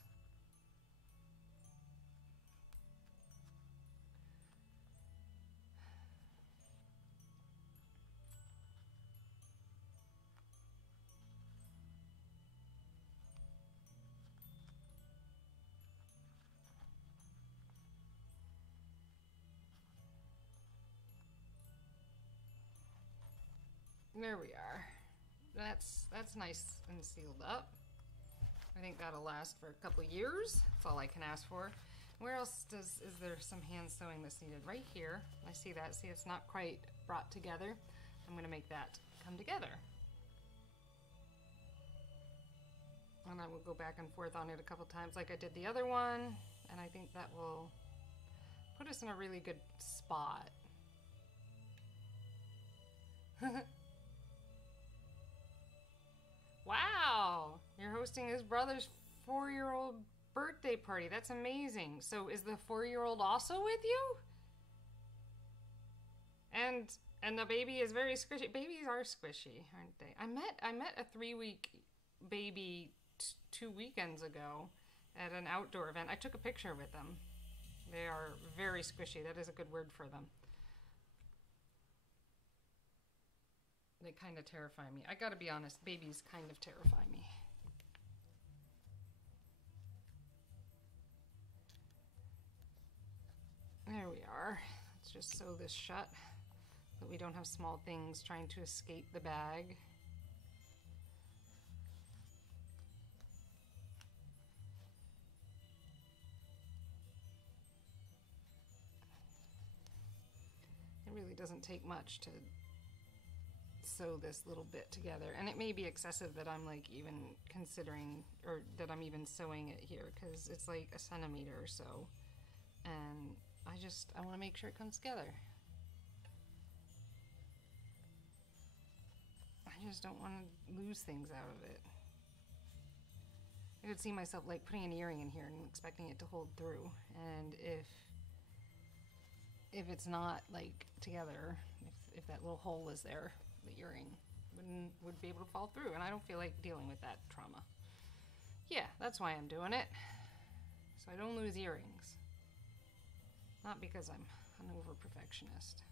There we are. That's nice and sealed up. I think that'll last for a couple of years. That's all I can ask for. Where else is there some hand sewing that's needed? Right here. I see that. See, it's not quite brought together. I'm going to make that come together. And I will go back and forth on it a couple times like I did the other one. And I think that will put us in a really good spot. Wow, you're hosting his brother's 4-year-old birthday party. That's amazing. So is the 4-year-old also with you? And the baby is very squishy. Babies are squishy, aren't they? I met a 3-week baby 2 weekends ago at an outdoor event. I took a picture with them. They are very squishy. That is a good word for them. They kind of terrify me. I gotta be honest, babies kind of terrify me. There we are. Let's just sew this shut so that we don't have small things trying to escape the bag. It really doesn't take much to sew this little bit together, and it may be excessive that I'm like even considering, or that I'm even sewing it here, because it's like a centimeter or so, and I want to make sure it comes together. I just don't want to lose things out of it. I could see myself like putting an earring in here and expecting it to hold through, and if it's not like together, if that little hole is there, the earring would be able to fall through, and I don't feel like dealing with that trauma. Yeah, that's why I'm doing it, so I don't lose earrings. Not because I'm an over perfectionist.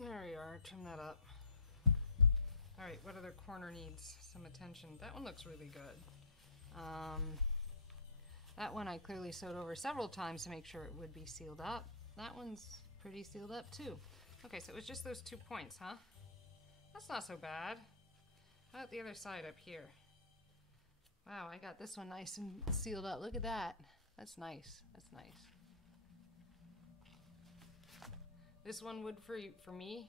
There we are, trim that up. Alright, what other corner needs some attention? That one looks really good. That one I clearly sewed over several times to make sure it would be sealed up. That one's pretty sealed up too. Okay, so it was just those 2 points, huh? That's not so bad. How about the other side up here? Wow, I got this one nice and sealed up. Look at that. That's nice. That's nice. This one would, for me,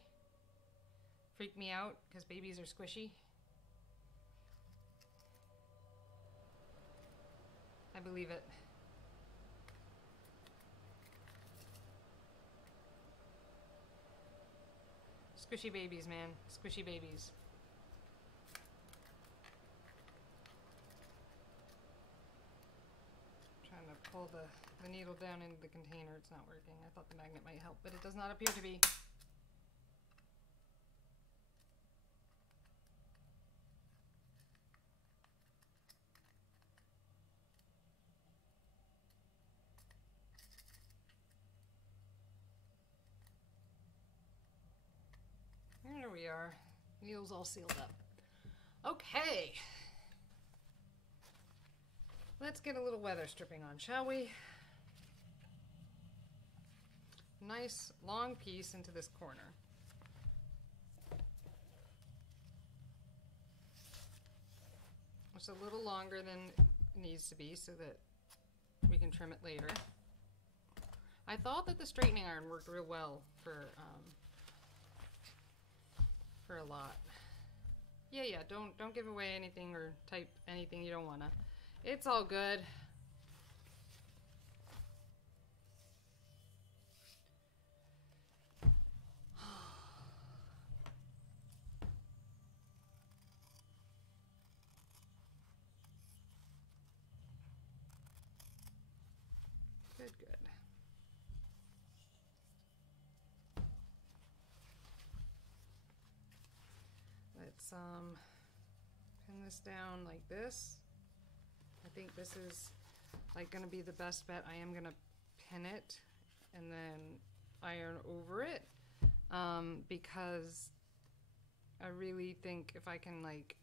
freak me out because babies are squishy. I believe it. Squishy babies, man. Squishy babies. Trying to pull the needle down into the container. It's not working. I thought the magnet might help, but it does not appear to be. There we are. Needle's all sealed up. Okay. Let's get a little weather stripping on, shall we? Nice long piece into this corner. It's a little longer than it needs to be so that we can trim it later. I thought that the straightening iron worked real well for a lot. Yeah, don't give away anything or type anything you don't wanna. It's all good. Good. Let's pin this down like this. I think this is like gonna be the best bet. I am gonna pin it and then iron over it because I really think if I can like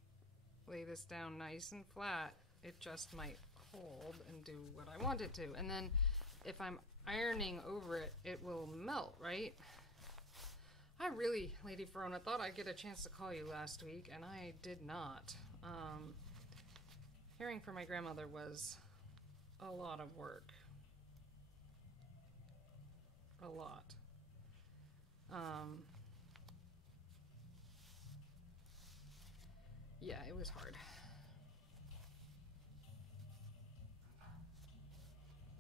lay this down nice and flat, it just might hold and do what I want it to. And then if I'm ironing over it, it will melt, right? I really, Lady Verona, thought I'd get a chance to call you last week, and I did not. Caring for my grandmother was a lot of work. A lot. Yeah, it was hard.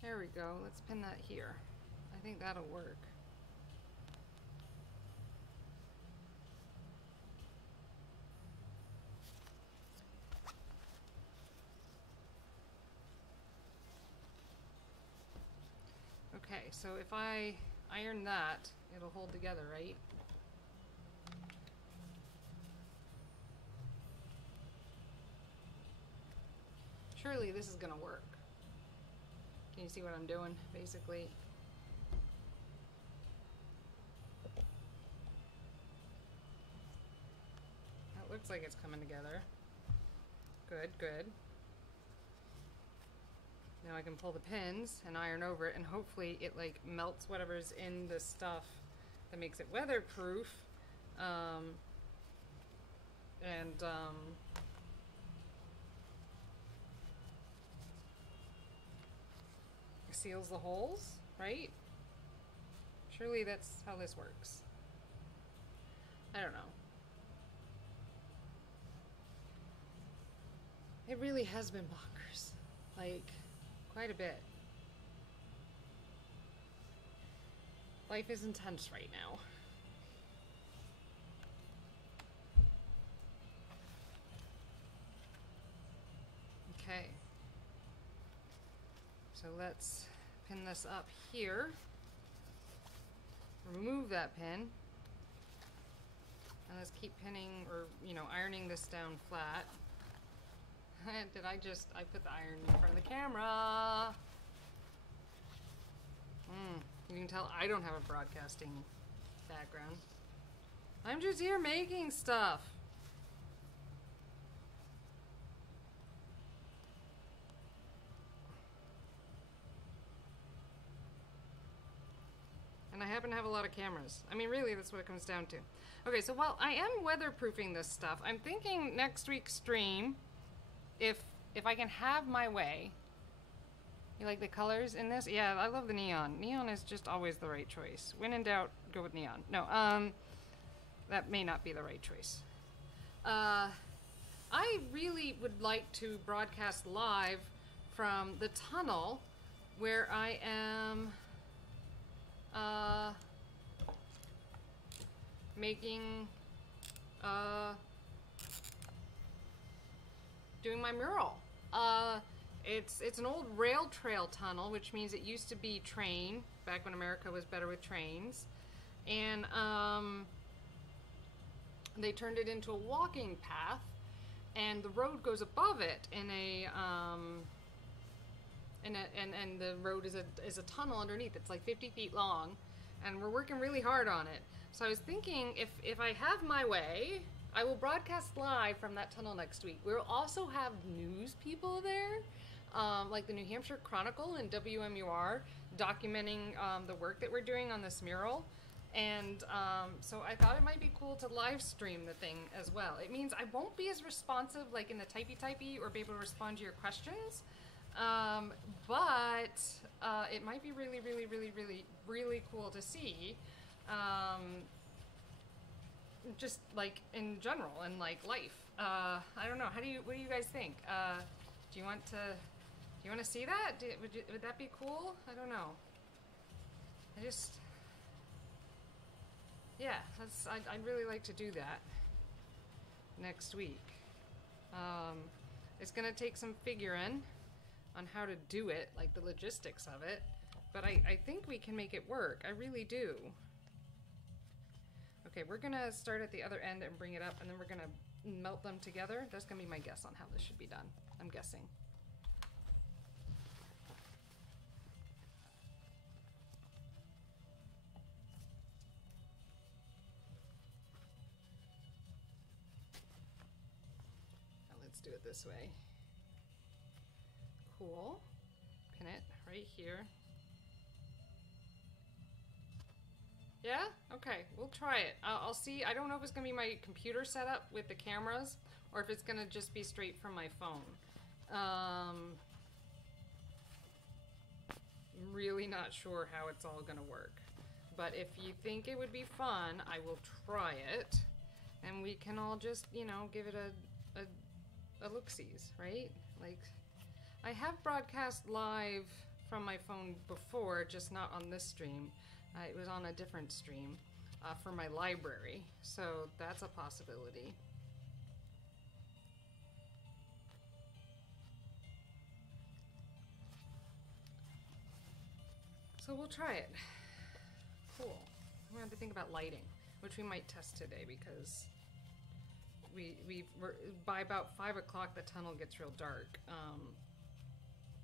There we go. Let's pin that here. I think that'll work. Okay, so if I iron that, it'll hold together, right? Surely this is gonna work. Can you see what I'm doing, basically? That looks like it's coming together. Good. Now I can pull the pins and iron over it, and hopefully it like melts whatever's in the stuff that makes it weatherproof, And seals the holes, right? Surely that's how this works. I don't know. It really has been bonkers. Like, quite a bit. Life is intense right now. Okay. So let's pin this up here. Remove that pin. And let's keep pinning, or, you know, ironing this down flat. I put the iron in front of the camera. You can tell I don't have a broadcasting background. I'm just here making stuff. And I happen to have a lot of cameras. I mean, really, that's what it comes down to. Okay, so while I am weatherproofing this stuff, I'm thinking next week's stream, if I can have my way. You like the colors in this? Yeah, I love the neon. Neon is just always the right choice. When in doubt, go with neon. No, that may not be the right choice. I really would like to broadcast live from the tunnel where I am making, doing my mural. It's an old rail trail tunnel, which means it used to be train, back when America was better with trains. And they turned it into a walking path, and the road goes above it in and the road is a tunnel underneath. It's like 50 feet long, and we're working really hard on it. So I was thinking, if I have my way, I will broadcast live from that tunnel next week. We'll also have news people there, like the New Hampshire Chronicle and WMUR, documenting the work that we're doing on this mural. And so I thought it might be cool to live stream the thing as well. It means I won't be as responsive, like in the typey, or be able to respond to your questions. But it might be really, really, really, really, really cool to see. Just like in general and like life. I don't know. What do you guys think? Do you want to see that? Would that be cool? I don't know. Yeah, I'd really like to do that next week. It's gonna take some figuring on how to do it, like the logistics of it, but I think we can make it work. I really do. Okay, we're gonna start at the other end and bring it up, and then we're gonna melt them together. That's gonna be my guess on how this should be done. I'm guessing. Now let's do it this way. Cool. Pin it right here. Yeah? Okay, we'll try it. I'll see. I don't know if it's going to be my computer setup with the cameras or if it's going to just be straight from my phone. I'm really not sure how it's all going to work. But if you think it would be fun, I will try it. And we can all just, you know, give it a look-sees, right? Like, I have broadcast live from my phone before, just not on this stream. It was on a different stream for my library, so that's a possibility. So we'll try it. Cool. We have to think about lighting, which we might test today because we're by about 5 o'clock the tunnel gets real dark.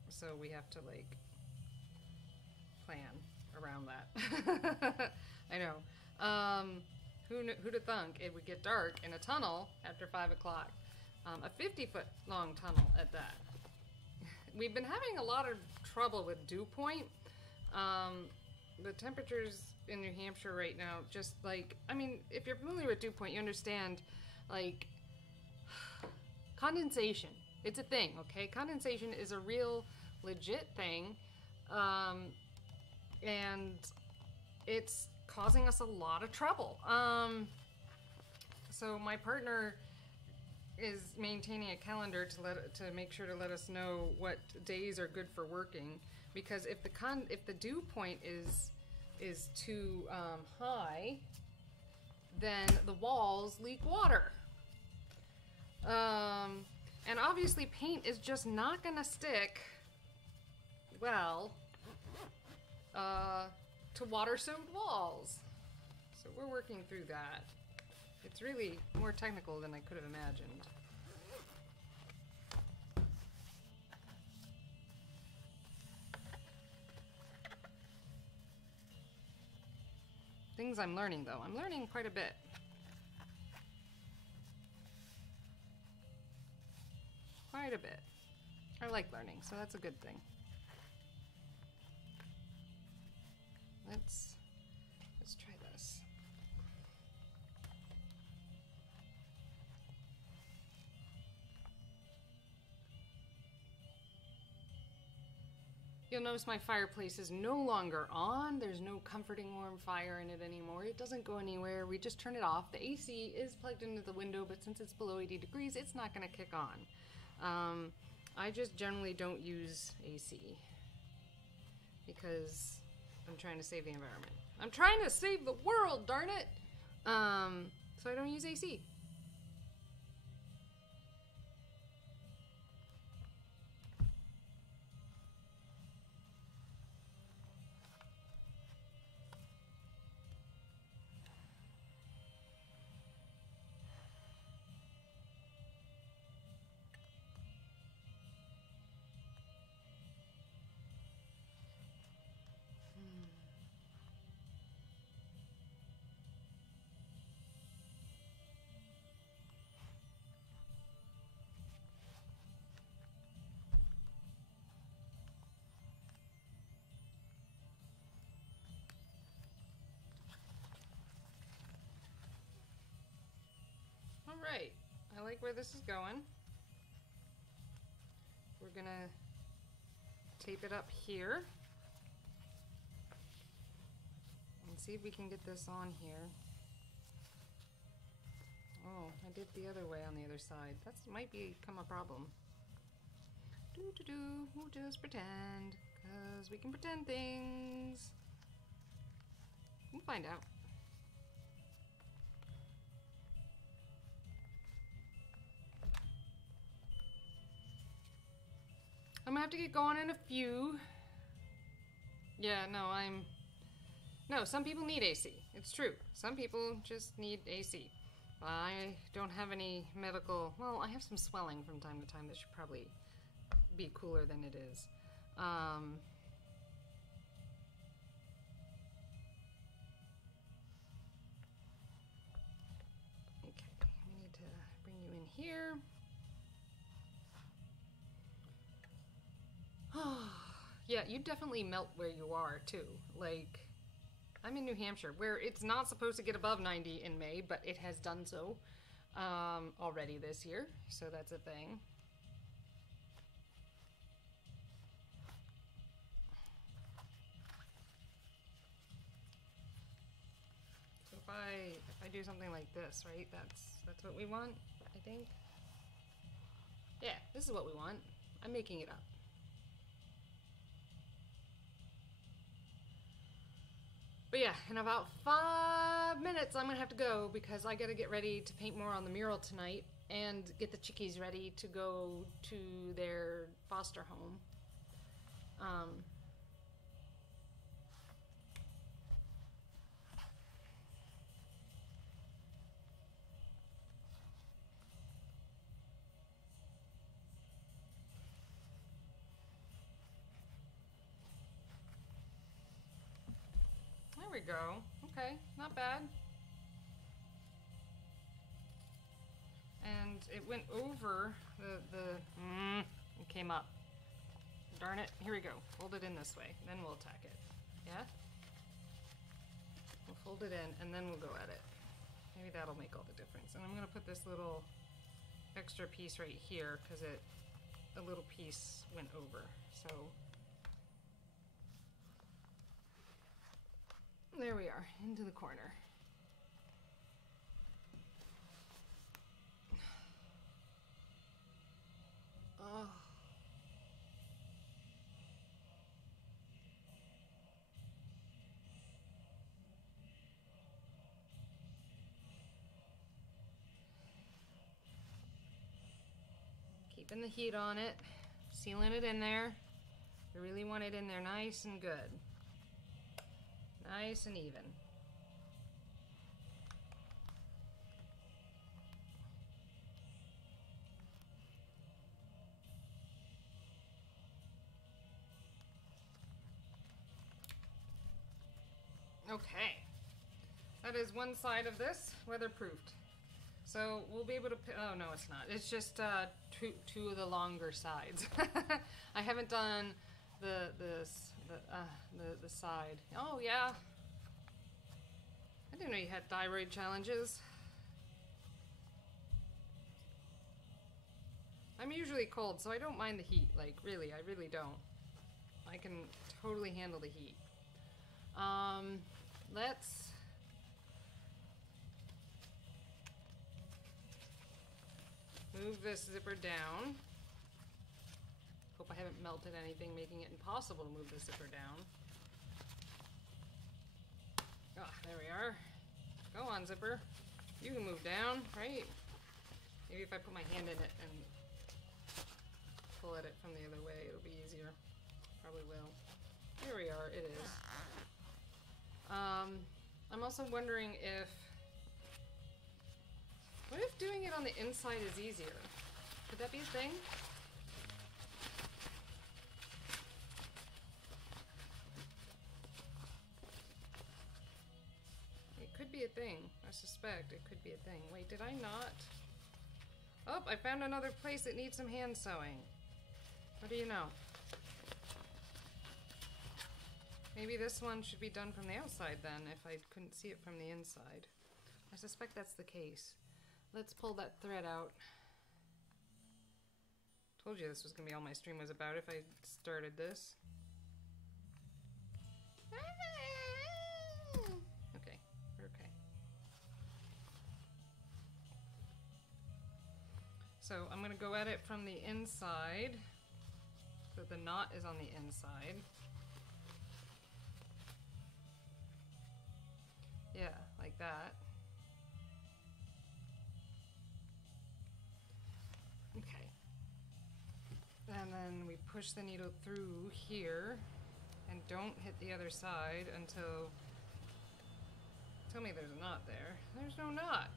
So we have to like plan around that. I know. Who'd have thunk it would get dark in a tunnel after 5 o'clock? A 50-foot long tunnel at that. We've been having a lot of trouble with dew point the temperatures in New Hampshire right now, just like, I mean, if you're familiar with dew point, you understand, like, condensation. It's a thing, okay? Condensation is a real, legit thing, and it's causing us a lot of trouble. So my partner is maintaining a calendar to make sure to let us know what days are good for working, because if the dew point is too high, then the walls leak water. And obviously paint is just not gonna stick well to water-soaked walls. So we're working through that. It's really more technical than I could have imagined. Things I'm learning, though. I'm learning quite a bit. Quite a bit. I like learning, so that's a good thing. Let's try this. You'll notice my fireplace is no longer on. There's no comforting warm fire in it anymore. It doesn't go anywhere. We just turn it off. The AC is plugged into the window, but since it's below 80 degrees, it's not going to kick on. I just generally don't use AC because I'm trying to save the environment. I'm trying to save the world, darn it! So I don't use AC. Alright, I like where this is going. We're gonna tape it up here and see if we can get this on here. Oh, I did the other way on the other side. That might become a problem. We'll just pretend, because we can pretend things. We'll find out. I'm gonna have to get going in a few. Yeah, no, some people need AC. It's true. Some people just need AC. I don't have any medical, well, I have some swelling from time to time that should probably be cooler than it is. Okay, we need to bring you in here. Yeah, you definitely melt where you are too. Like, I'm in New Hampshire, where it's not supposed to get above 90 in May, but it has done so already this year, so that's a thing. So if I do something like this, right? That's what we want, I think. Yeah, this is what we want. I'm making it up. But yeah, in about 5 minutes I'm gonna have to go because I gotta get ready to paint more on the mural tonight and get the chickies ready to go to their foster home. There we go. Okay, not bad. And it went over it came up. Darn it. Here we go. Fold it in this way. Then we'll tack it. Yeah? We'll fold it in and then we'll go at it. Maybe that'll make all the difference. And I'm gonna put this little extra piece right here because a little piece went over. So there we are, into the corner. Oh. Keeping the heat on it, sealing it in there. We really want it in there nice and good. Nice and even. Okay, that is one side of this weatherproofed. So we'll be able to, oh no it's not, it's just two of the longer sides. I haven't done the side. Oh yeah, I didn't know you had thyroid challenges. I'm usually cold, so I don't mind the heat, like really, I really don't. I can totally handle the heat. Let's move this zipper down. Hope I haven't melted anything, making it impossible to move the zipper down. Ah, there we are. Go on, zipper. You can move down, right? Maybe if I put my hand in it and pull at it from the other way, it'll be easier. Probably will. There we are, it is. I'm also wondering if, what if doing it on the inside is easier? Could that be a thing? It could be a thing. I suspect it could be a thing. Wait, did I not? Oh, I found another place that needs some hand sewing. What do you know? Maybe this one should be done from the outside then, if I couldn't see it from the inside. I suspect that's the case. Let's pull that thread out. Told you this was going to be all my stream was about if I started this. Okay, we're okay. So I'm going to go at it from the inside, so the knot is on the inside. Yeah, like that. Okay. And then we push the needle through here and don't hit the other side until... Tell me there's a knot there. There's no knot.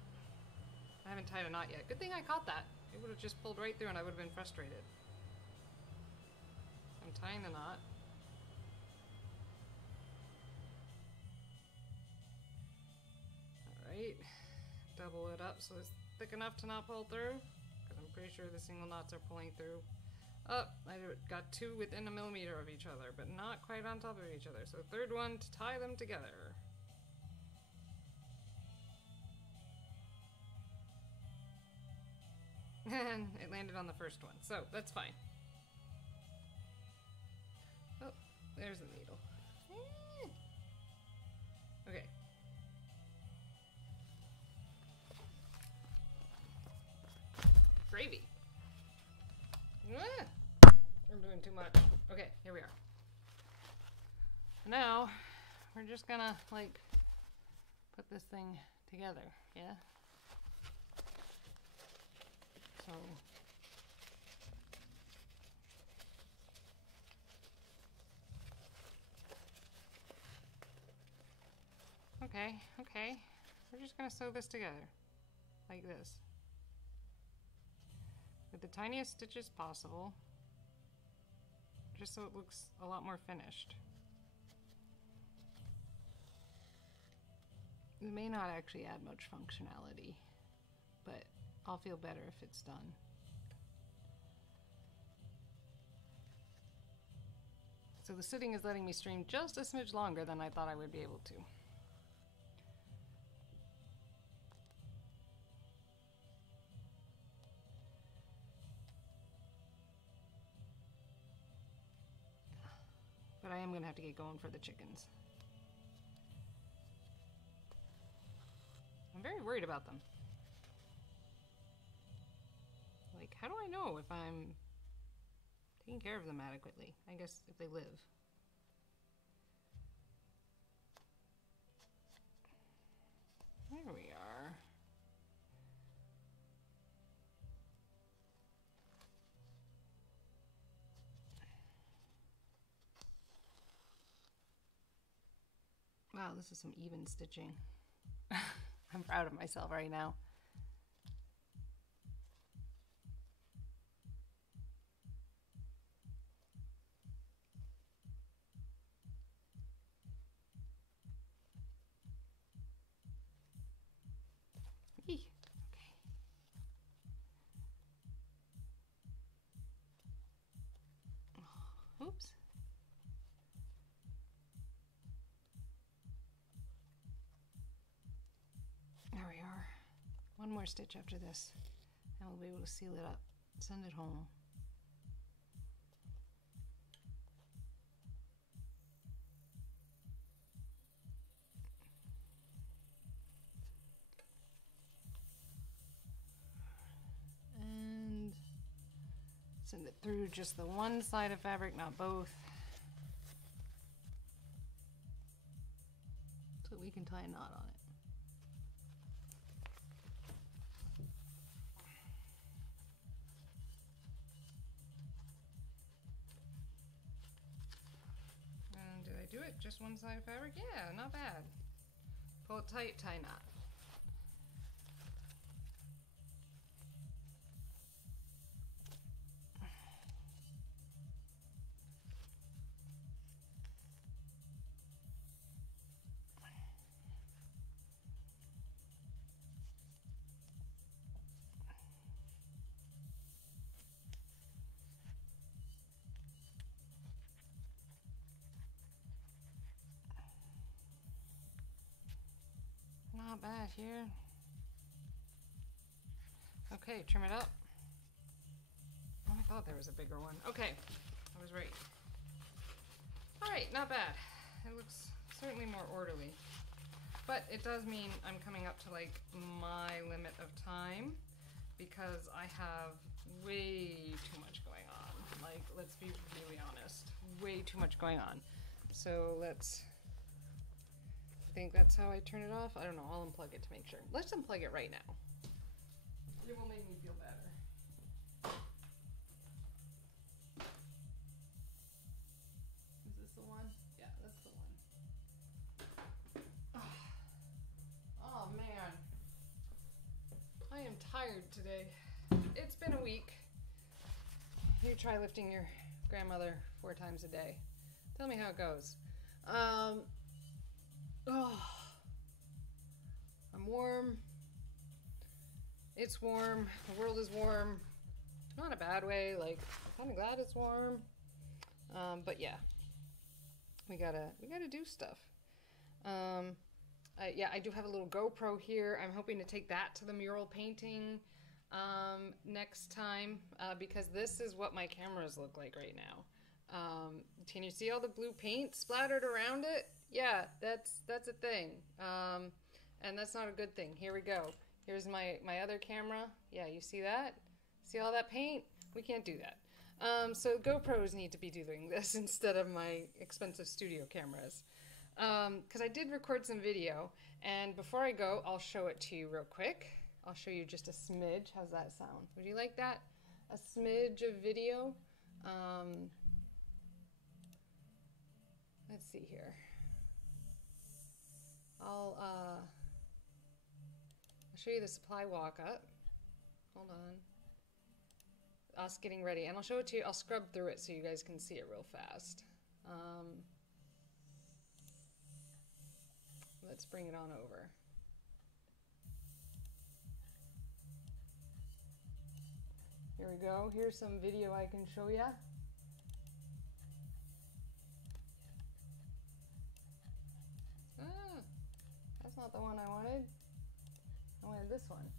I haven't tied a knot yet. Good thing I caught that. It would have just pulled right through and I would have been frustrated. I'm tying the knot. Alright. Double it up so it's thick enough to not pull through. Because I'm pretty sure the single knots are pulling through. Oh, I got two within a millimeter of each other, but not quite on top of each other. So third one to tie them together. And it landed on the first one, so that's fine. Oh, there's the needle. Okay. Gravy. I'm doing too much. Okay, here we are. Now, we're just gonna, like, put this thing together, yeah? So... Okay, okay. We're just gonna sew this together. Like this. With the tiniest stitches possible. Just so it looks a lot more finished. It may not actually add much functionality, but I'll feel better if it's done. So the sitting is letting me stream just a smidge longer than I thought I would be able to. But I am going to have to get going for the chickens. I'm very worried about them. Like, how do I know if I'm taking care of them adequately? I guess if they live. There we are. Wow, this is some even stitching. I'm proud of myself right now. Okay. Oops. There we are. One more stitch after this, and we'll be able to seal it up, send it home. And send it through just the one side of fabric, not both, so we can tie a knot on it. And did I do it? Just one side of fabric? Yeah, not bad. Pull it tight, tie knot. Not bad here. Okay, trim it up. Oh, I thought there was a bigger one. Okay, I was right. Alright, not bad. It looks certainly more orderly. But it does mean I'm coming up to like my limit of time because I have way too much going on. Like, let's be really honest. Way too much going on. So let's... I think that's how I turn it off. I don't know. I'll unplug it to make sure. Let's unplug it right now. It will make me feel better. Is this the one? Yeah, that's the one. Oh man. I am tired today. It's been a week. You try lifting your grandmother 4 times a day. Tell me how it goes. Oh, I'm warm. It's warm. The world is warm. Not in a bad way. Like, I'm glad it's warm. But yeah, we gotta do stuff. Yeah, I do have a little GoPro here. I'm hoping to take that to the mural painting next time because this is what my cameras look like right now. Can you see all the blue paint splattered around it? Yeah, that's a thing. And that's not a good thing. Here we go. Here's my other camera. Yeah, you see that? See all that paint? We can't do that. So GoPros need to be doing this instead of my expensive studio cameras. Because I did record some video, and before I go, I'll show it to you real quick. I'll show you just a smidge. How's that sound? Would you like that? A smidge of video? Let's see here. I'll show you the supply walk up. Hold on. Us getting ready, and I'll show it to you. I'll scrub through it so you guys can see it real fast. Let's bring it on over. Here we go. Here's some video I can show you. That's not the one I wanted. I wanted this one.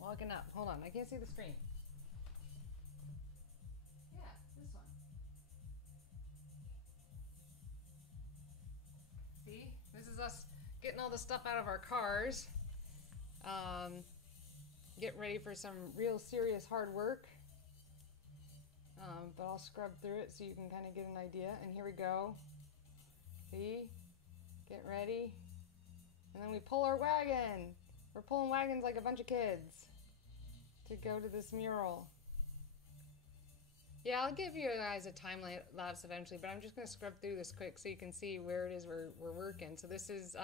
Walking up. Hold on. I can't see the screen. Yeah, this one. This is us getting all the stuff out of our cars. Getting ready for some real serious hard work. But I'll scrub through it so you can kind of get an idea. And here we go. See? Get ready. And then we pull our wagon. We're pulling wagons like a bunch of kids to go to this mural. Yeah, I'll give you guys a time lapse eventually, but I'm just going to scrub through this quick so you can see where it is we're working. So this is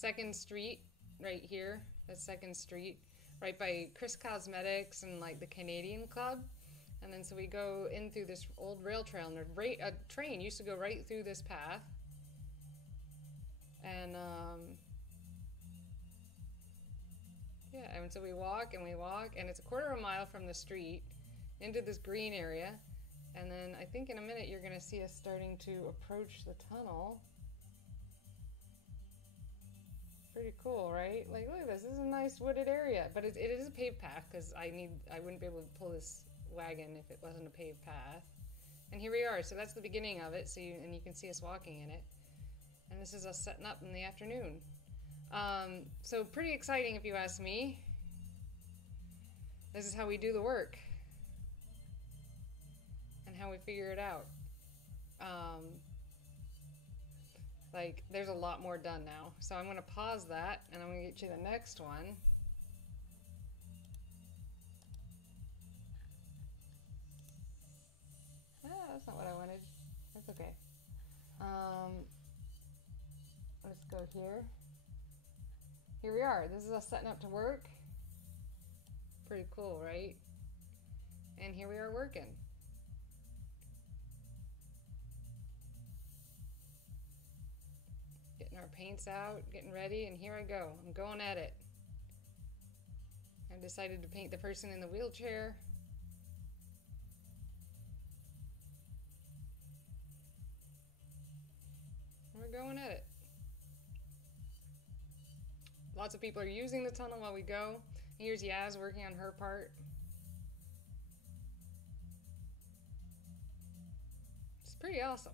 2nd Street right here. That's 2nd Street, right by Chris Cosmetics and like the Canadian Club. And then so we go in through this old rail trail, and a train used to go right through this path. And yeah, and so we walk, and it's a quarter of a mile from the street into this green area. And then I think in a minute you're going to see us starting to approach the tunnel. Pretty cool, right? Like, look at this. This is a nice wooded area, but it is a paved path because I wouldn't be able to pull this wagon if it wasn't a paved path. And here we are. So that's the beginning of it. And you can see us walking in it. And this is us setting up in the afternoon. So pretty exciting if you ask me. This is how we do the work. And how we figure it out. Like, there's a lot more done now. So I'm going to pause that, and I'm going to get you the next one. That's not what I wanted. That's okay. Let's go here. Here we are. This is us setting up to work. Pretty cool, right? And here we are working. Getting our paints out, getting ready, and here I go. I'm going at it. I've decided to paint the person in the wheelchair. We're going at it. Lots of people are using the tunnel while we go. Here's Yaz working on her part. It's pretty awesome.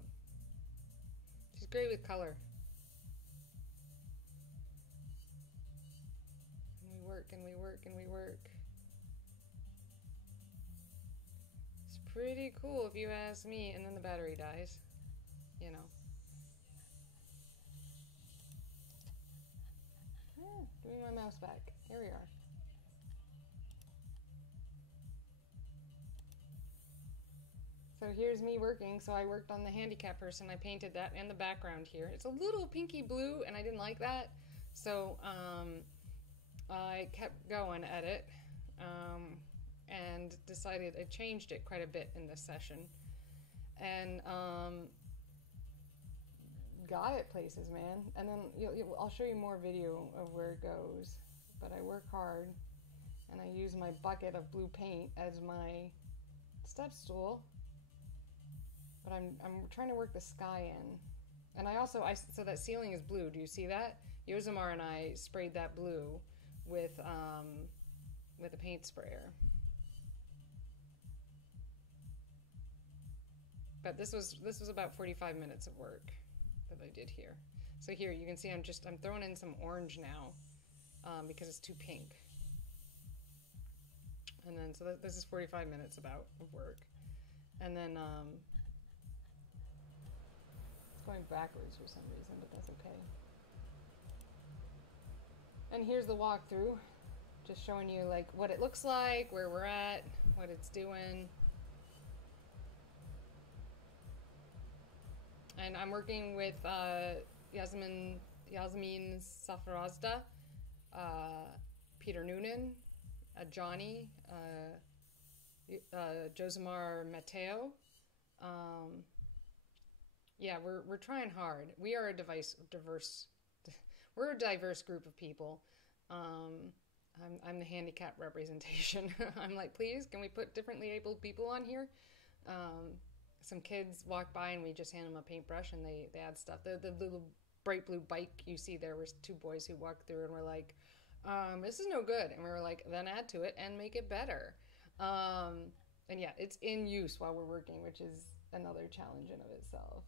She's great with color. And we work and we work and we work. It's pretty cool if you ask me, and then the battery dies, you know. Give me my mouse back. Here we are. So here's me working. So I worked on the handicap person. I painted that and the background here. It's a little pinky blue, and I didn't like that. So I kept going at it and decided I changed it quite a bit in this session. And got it places, man. And then I'll show you more video of where it goes. But I work hard, and I use my bucket of blue paint as my step stool. But I'm trying to work the sky in. And so that ceiling is blue. Do you see that? Yosemar and I sprayed that blue with a paint sprayer. But this was about 45 minutes of work that I did here. So here you can see I'm throwing in some orange now because it's too pink. And then so this is 45 minutes of work. And then it's going backwards for some reason, but that's okay. And here's the walkthrough, just showing you like what it looks like, where we're at, what it's doing. And I'm working with Yasmin Safarazda, Peter Noonan, Johnny, Josemar Mateo. Yeah, we're trying hard. We are a diverse group of people. I'm the handicap representation. I'm like, please, can we put differently abled people on here? Some kids walk by and we just hand them a paintbrush and they add stuff. The little bright blue bike you see there was two boys who walked through and were like, this is no good. And we were like, then add to it and make it better. And yeah, it's in use while we're working, which is another challenge in of itself.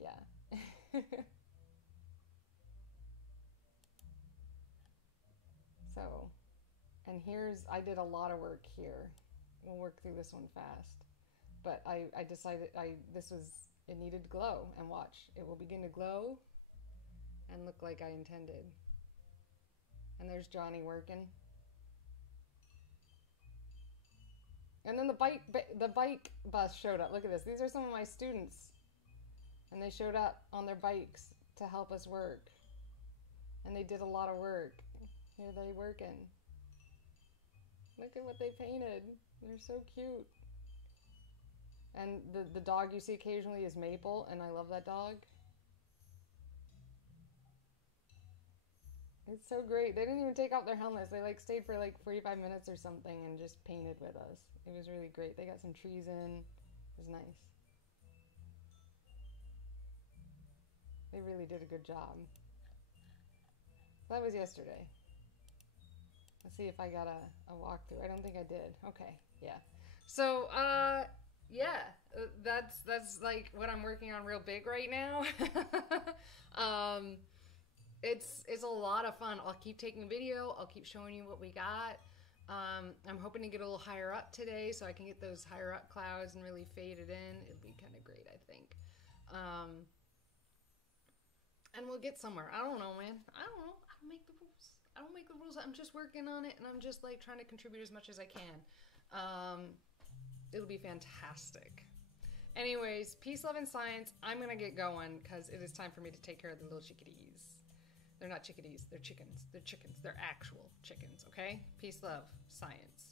Yeah. So, and here's, I did a lot of work here. We'll work through this one fast. But I decided it needed glow, and watch, it will begin to glow and look like I intended. And there's Johnny working. And then the bike bus showed up. Look at this. These are some of my students. And they showed up on their bikes to help us work. And they did a lot of work. Here they working. Look at what they painted. They're so cute. And the dog you see occasionally is Maple, and I love that dog. It's so great. They didn't even take off their helmets. They like stayed for like 45 minutes or something and just painted with us. It was really great. They got some trees in. It was nice. They really did a good job. That was yesterday. Let's see if I got a walkthrough. I don't think I did. Okay, yeah. So, yeah, that's like what I'm working on real big right now. It's a lot of fun. I'll keep taking video. I'll keep showing you what we got. I'm hoping to get a little higher up today so I can get those higher up clouds and really fade it in. It'll be kind of great, I think. And we'll get somewhere. I don't know, man. I don't know. I don't make the rules. I don't make the rules. I'm just working on it, and I'm just like trying to contribute as much as I can. It'll be fantastic. Anyways, peace, love, and science. I'm going to get going because it is time for me to take care of the little chickadees. They're not chickadees. They're chickens. They're chickens. They're actual chickens, okay? Peace, love, science.